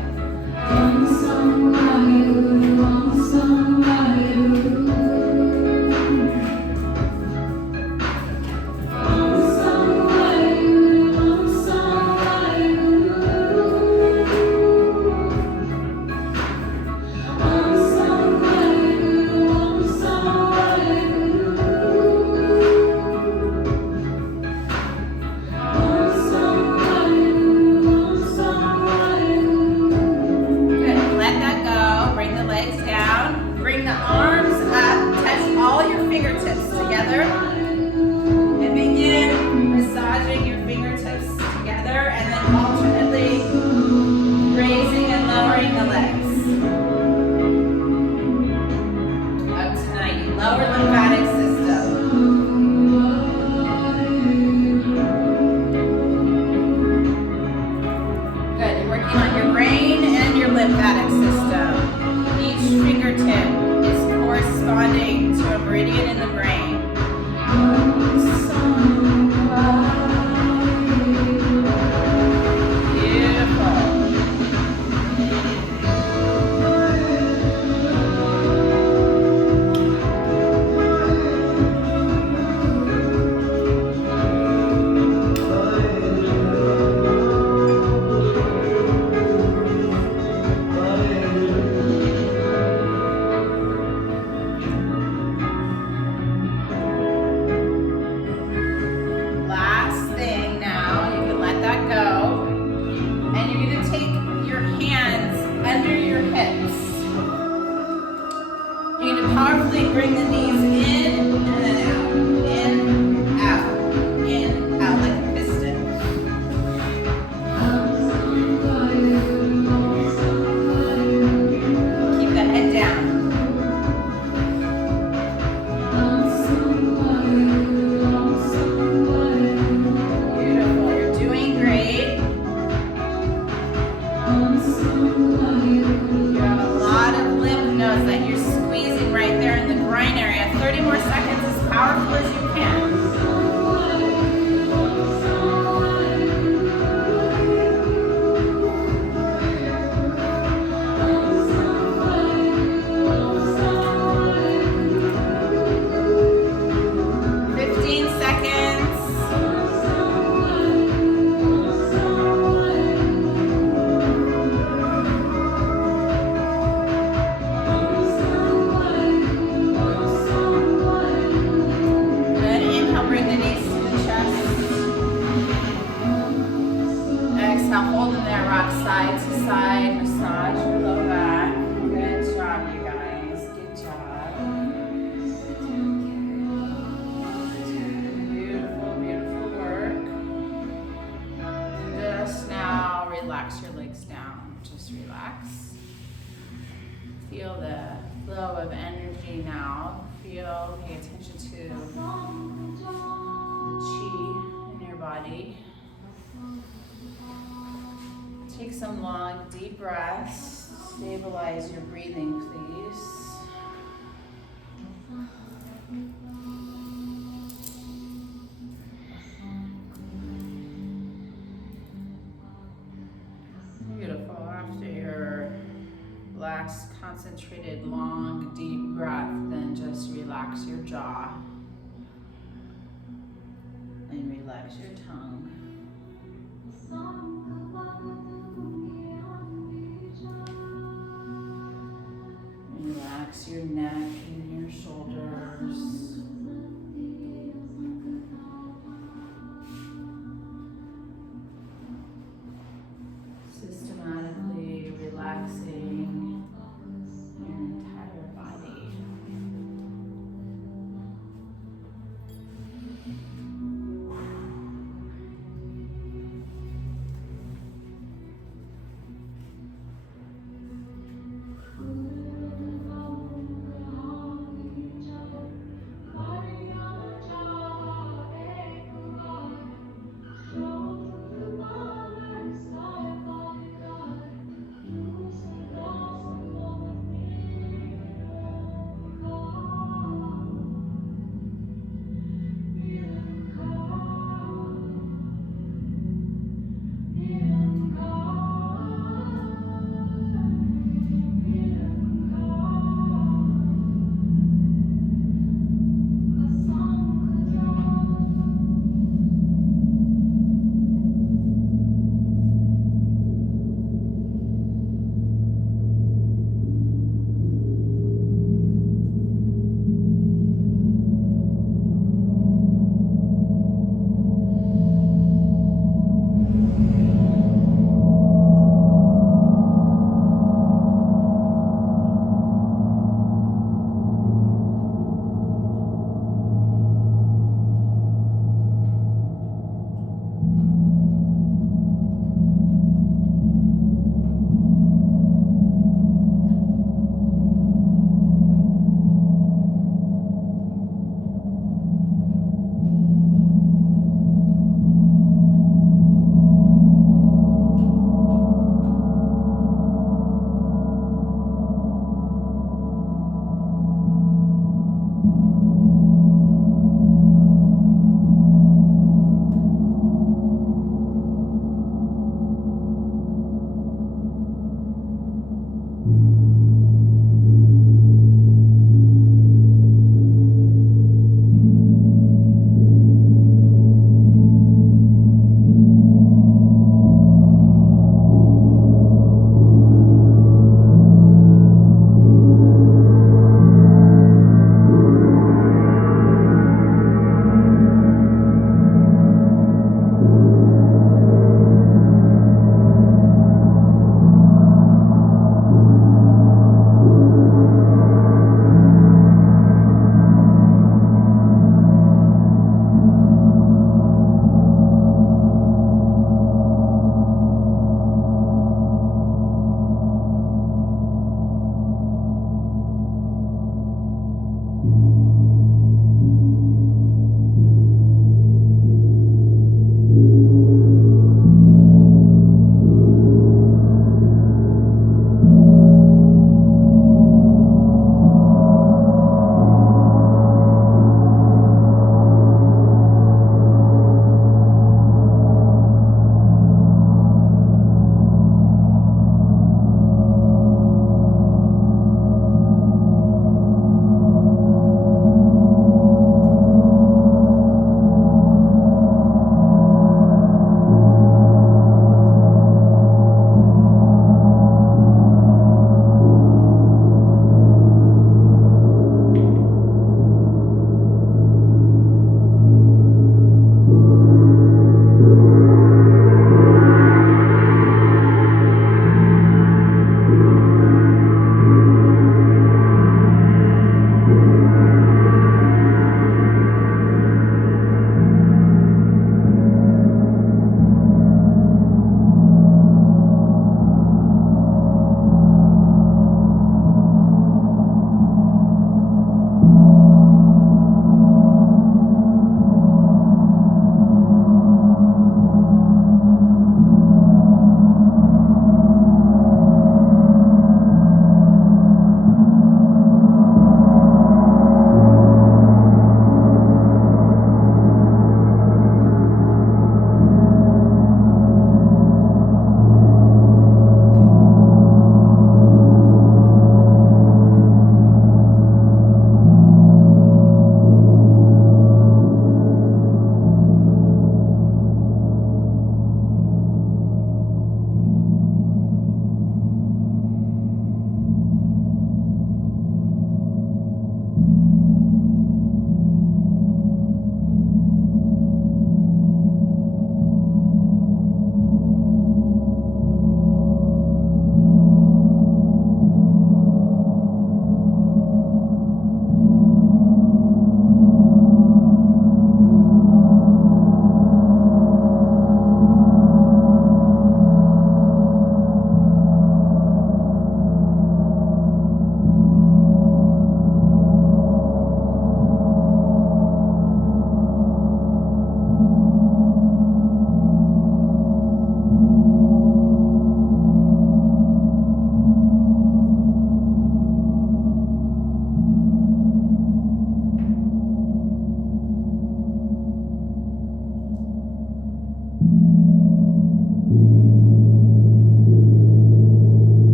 under your hips. You're going to powerfully bring the knees in and then out. In, out. In, out like a piston. Keep the head down. Beautiful. You're doing great. You have a lot of lymph nodes that you're squeezing right there in the groin area. 30 more seconds, as powerful as you can. Relax your legs down. Just relax. Feel the flow of energy now. Pay attention to the chi in your body. Take some long, deep breaths. Stabilize your breathing, please. Relax, concentrated, long, deep breath, then just relax your jaw and relax your tongue. Relax your neck and your shoulders. Systematically relaxing your entire body.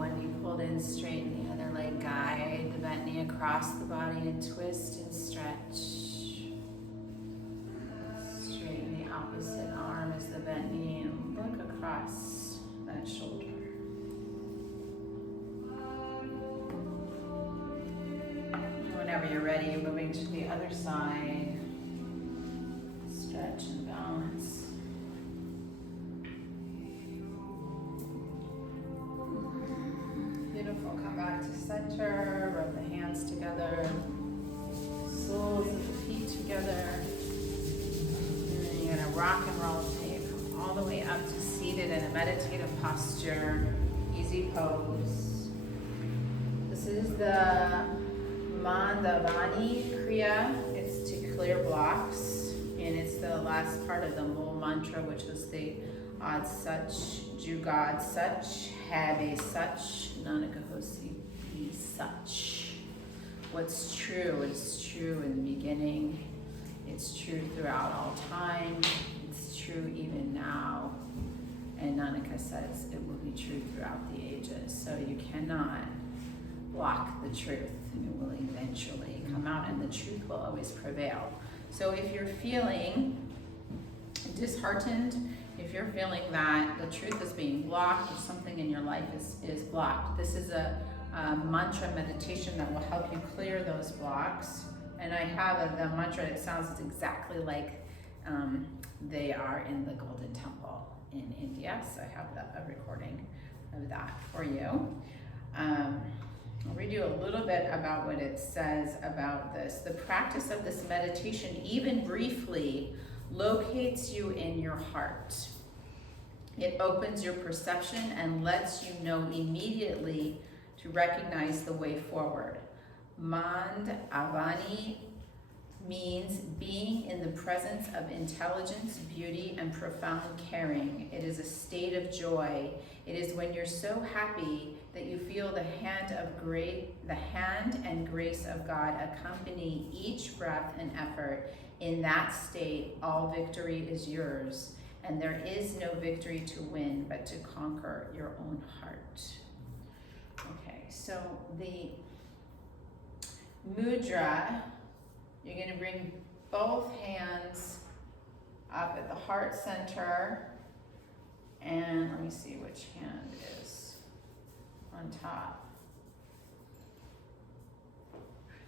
One knee pulled in, straighten the other leg, guide the bent knee across the body and twist and stretch. Straighten the opposite arm as the bent knee and look across that shoulder. Whenever you're ready, moving to the other side. Stretch and balance. Beautiful. Come back to center. Rub the hands together. Soles of the feet together. And then you're going to rock and roll until you come all the way up to seated in a meditative posture. Easy pose. This is the Mahadev KRIYA. It's to clear blocks. And it's the last part of the Mul mantra, which was the Ad Sach, Jugad Sach, Habe Sach, Nanaka Hosi Be Sach. What's true is true in the beginning. It's true throughout all time. It's true even now. And Nanaka says it will be true throughout the ages. So you cannot block the truth. It will eventually come out and the truth will always prevail. So if you're feeling disheartened, if you're feeling that the truth is being blocked or something in your life is blocked, this is a mantra meditation that will help you clear those blocks. And I have the mantra, it sounds exactly like they are in the Golden Temple in India. So I have a recording of that for you. I'll read you a little bit about what it says about this. The practice of this meditation, even briefly, locates you in your heart. It opens your perception and lets you know immediately to recognize the way forward. Mand Avani means being in the presence of intelligence, beauty, and profound caring. It is a state of joy. It is when you're so happy that you feel the hand and grace of God accompany each breath and effort. In that state, all victory is yours, and there is no victory to win, but to conquer your own heart. Okay, so the mudra, you're going to bring both hands up at the heart center, and let me see which hand is on top.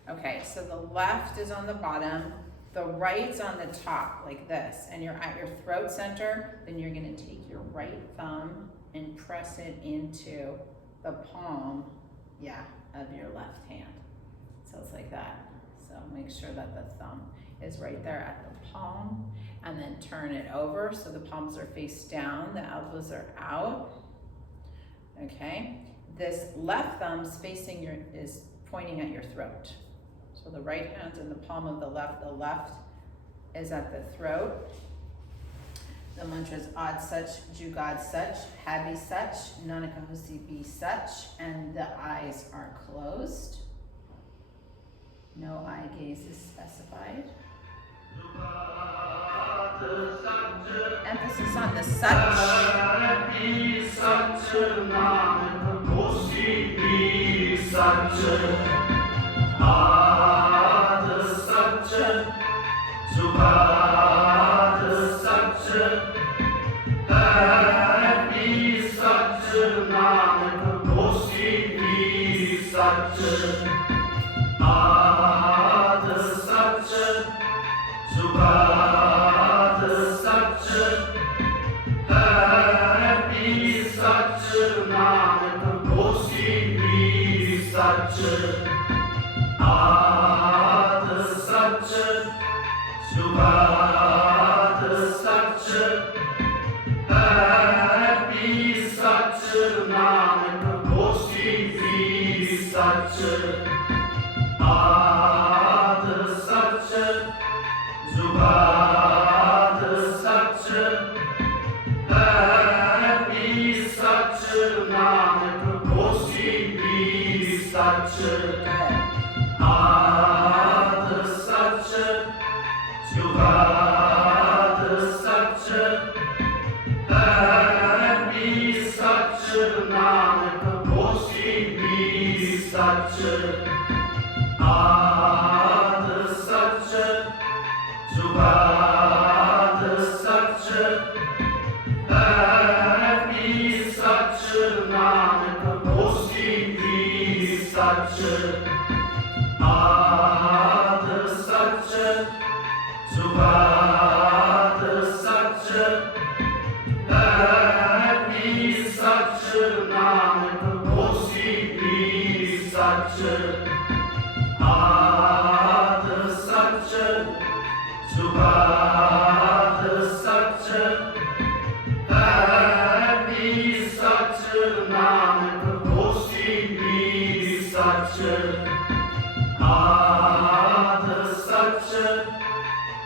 Okay, so the left is on the bottom, the right's on the top, like this, and you're at your throat center. Then you're going to take your right thumb and press it into the palm, of your left hand. So it's like that. So make sure that the thumb is right there at the palm, and then turn it over so the palms are face down, the elbows are out. Okay, this left thumb is pointing at your throat. So the right hand's in the palm of the left is at the throat. The mantra is Ad Sach, Jugad Sach, Habe Sach, Nanaka Hosi Be Sach, and the eyes are closed. No eye gaze is specified. Emphasis on the Sach. Sach, Sach, Ad Sach, Jugad Sach, Bhakti Sach, Nanak Hosi Bhi Sach, Ad Sach, Jugad Sach, Bhakti Sach, Nanak Hosi Bhi Sach, Ad Sach, Jugad Sach, Bhakti Sach, Nanak Hosi Bhi Sach, Ad Sach,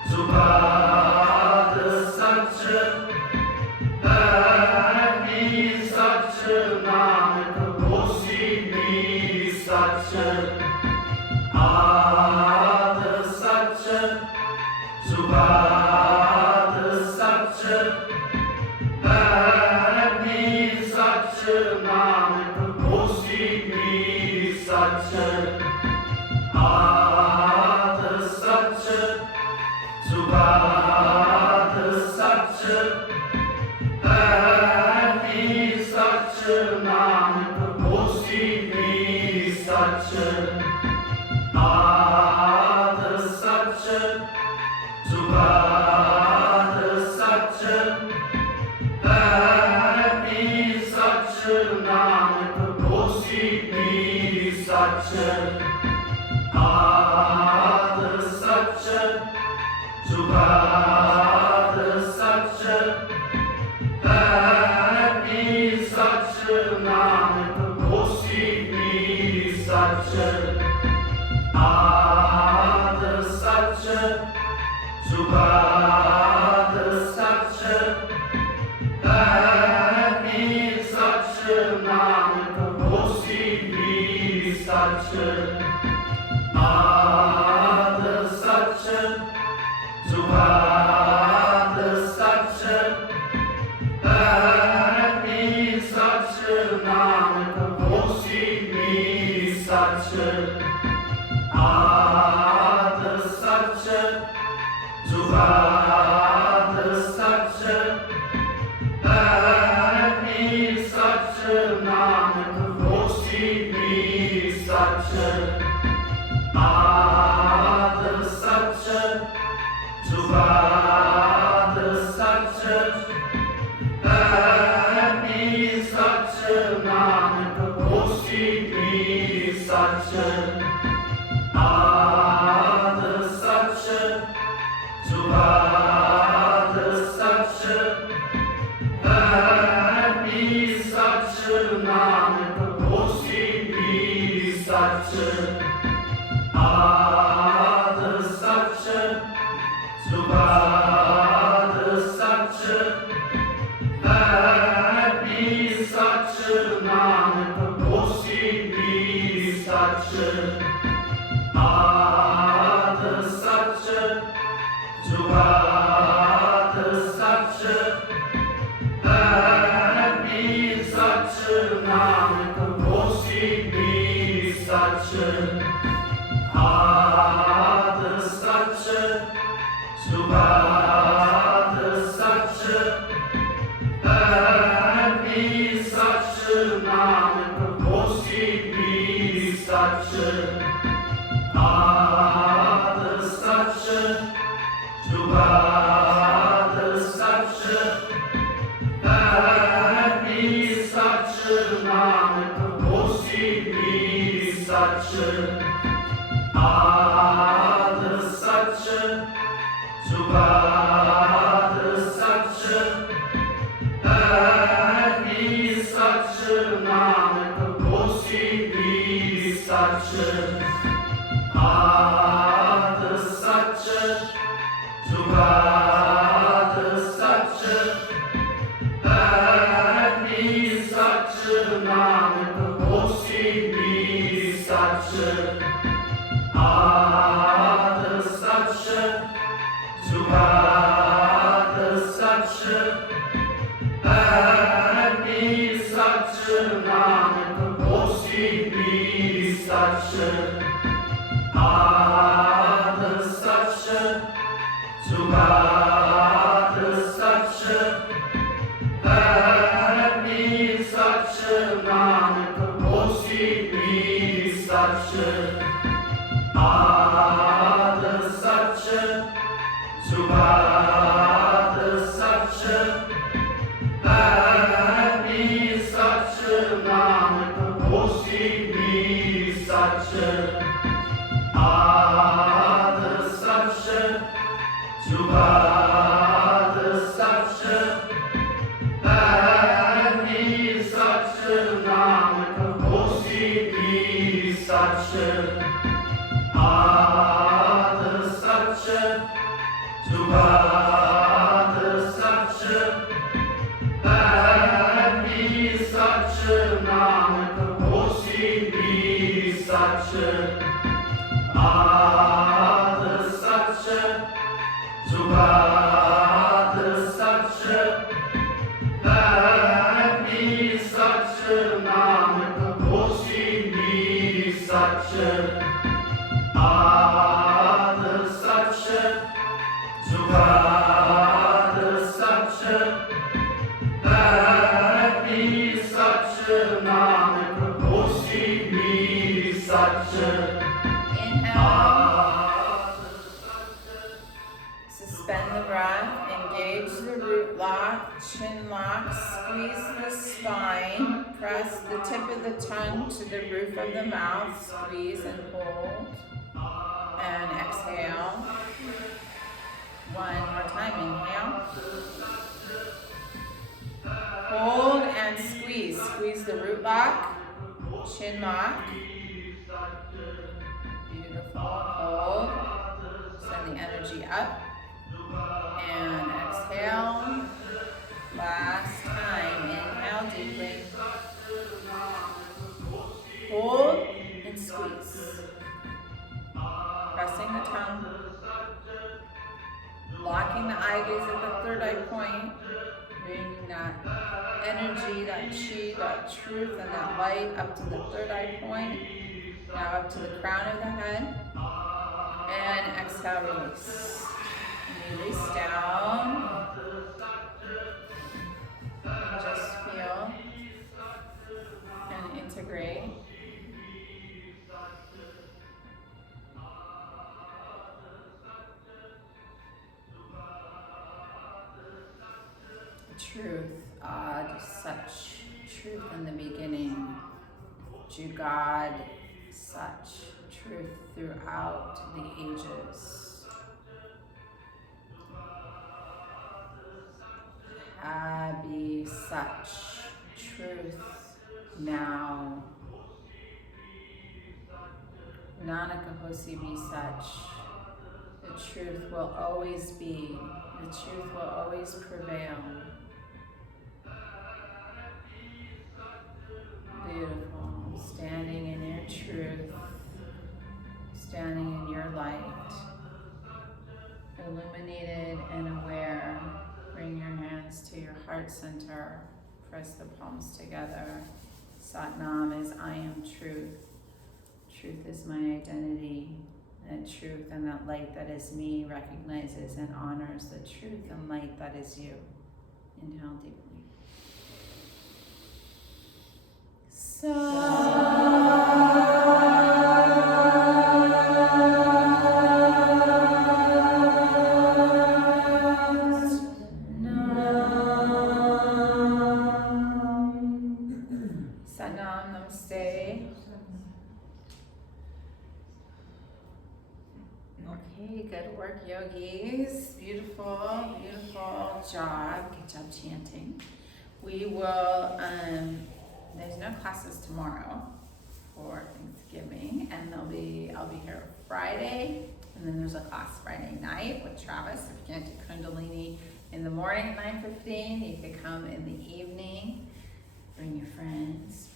Jugad Sach, Bhakti Sach, Nanak Hosi Bhi Sach, Ad Sach, Jugad Sach, Bhakti Sach, Nanak Hosi Bhi Sach, Ad Sach, Jugad Sach, Bhakti Sach, Nanak Hosi Bhi Sach, Ad Sach, Jugad Sach, Bhakti Sach, Nanak Hosi Bhi Sach, Ad Sach, Jugad Sach, Bhakti Sach, Nanak Hosi Bhi Sach, Ad Sach, Jugad Sach, Bhakti Sach, Nanak Hosi Bhi Sach, Ad Sach, Jugad Sach, Bhakti Sach, Nanak Hosi Bhi Sach, Ad Sach, Jugad Sach, Bhakti Sach, Nanak Hosi Bhi Sach, Ad Sach, Jugad Sach, Bhakti Sach, Nanak Hosi Bhi Sach, Ad Sach, Jugad Sach, Bhakti Sach, Nanak Hosi Bhi Sach, Ad Sach, Jugad Sach, Bhakti Sach, Nanak Hosi Bhi Sach, Ad Sach, Jugad Sach, Bhakti Sach, Nanak Hosi Bhi Sach, Ad Sach, Jugad Sach, Bhakti Sach, Nanak Hosi Bhi Sach, Ad Sach, Jugad Sach, Bhakti Sach, Nanak Hosi Bhi Sach, Ad Sach, Jugad Sach, Bhakti Sach, Nanak Hosi Bhi Sach, Ad Sach, Jugad Sach, Bhakti Sach, Nanak Hosi Bhi Sach, Ad Sach, Jugad Sach, Bhakti Sach, Nanak Hosi Bhi Sach. Sach, Ad Sach, Jugat Sach, Happy Sach, Nanak Hosi Bhi Sach, Ad Sach, Jugat Sach, Happy Sach, Nanak Hosi Bhi Sach, Ad Sach, Jugat Sach, Happy Sach, Nanak Hosi Bhi Sach, Ad Sach, Jugat Sach, Happy Sach, Nanak Hosi Bhi Sach, Ad Sach, Jugat Sach, Happy Sach, Nanak Hosi Bhi Sach, Ad Sach, Jugat Sach, Happy Sach, Nanak Hosi Bhi Sach. Inhale. Suspend the breath. Engage the root lock, chin lock. Squeeze the spine. Press the tip of the tongue to the roof of the mouth. Squeeze and hold. And exhale. One more time. Inhale. Hold and squeeze. Squeeze the root lock, chin lock. Beautiful. Hold. Send the energy up. And exhale. Last time. Inhale deeply. Hold and squeeze. Pressing the tongue. Locking the eye gaze at the third eye point. Bringing that energy, that chi, that truth, and that light up to the third eye point. Now up to the crown of the head. And exhale, release. And release down. And just feel and integrate. Truth, Ad, such truth in the beginning. Jugad, such truth throughout the ages. Happy, such truth now. Nanaka Hosi Bhi Sach. The truth will always be. The truth will always prevail. Beautiful. Standing in your truth. Standing in your light. Illuminated and aware. Bring your hands to your heart center. Press the palms together. Satnam is I am truth. Truth is my identity. That truth and that light that is me recognizes and honors the truth and light that is you. Inhale deeply. Satnam, namaste. Okay, good work, yogis. Beautiful, beautiful job. Good job chanting. We will, there's no classes tomorrow for Thanksgiving, and I'll be here Friday, and then there's a class Friday night with Travis. If you can't do Kundalini in the morning at 9:15, you could come in the evening. Bring your friends.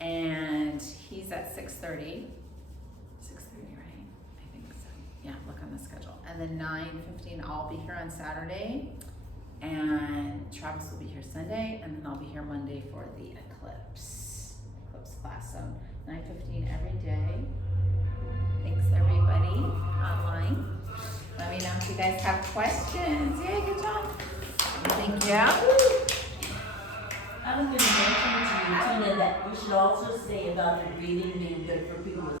And he's at 6:30. 6:30, right? I think so. Yeah, look on the schedule. And then 9:15, I'll be here on Saturday. And Travis will be here Sunday. And then I'll be here Monday for the eclipse class. So 9:15 every day. Thanks everybody online. Let me know if you guys have questions. Yay, good job. Thank you. I was going to mention to you, Tina, that we should also say about the breathing being good for people with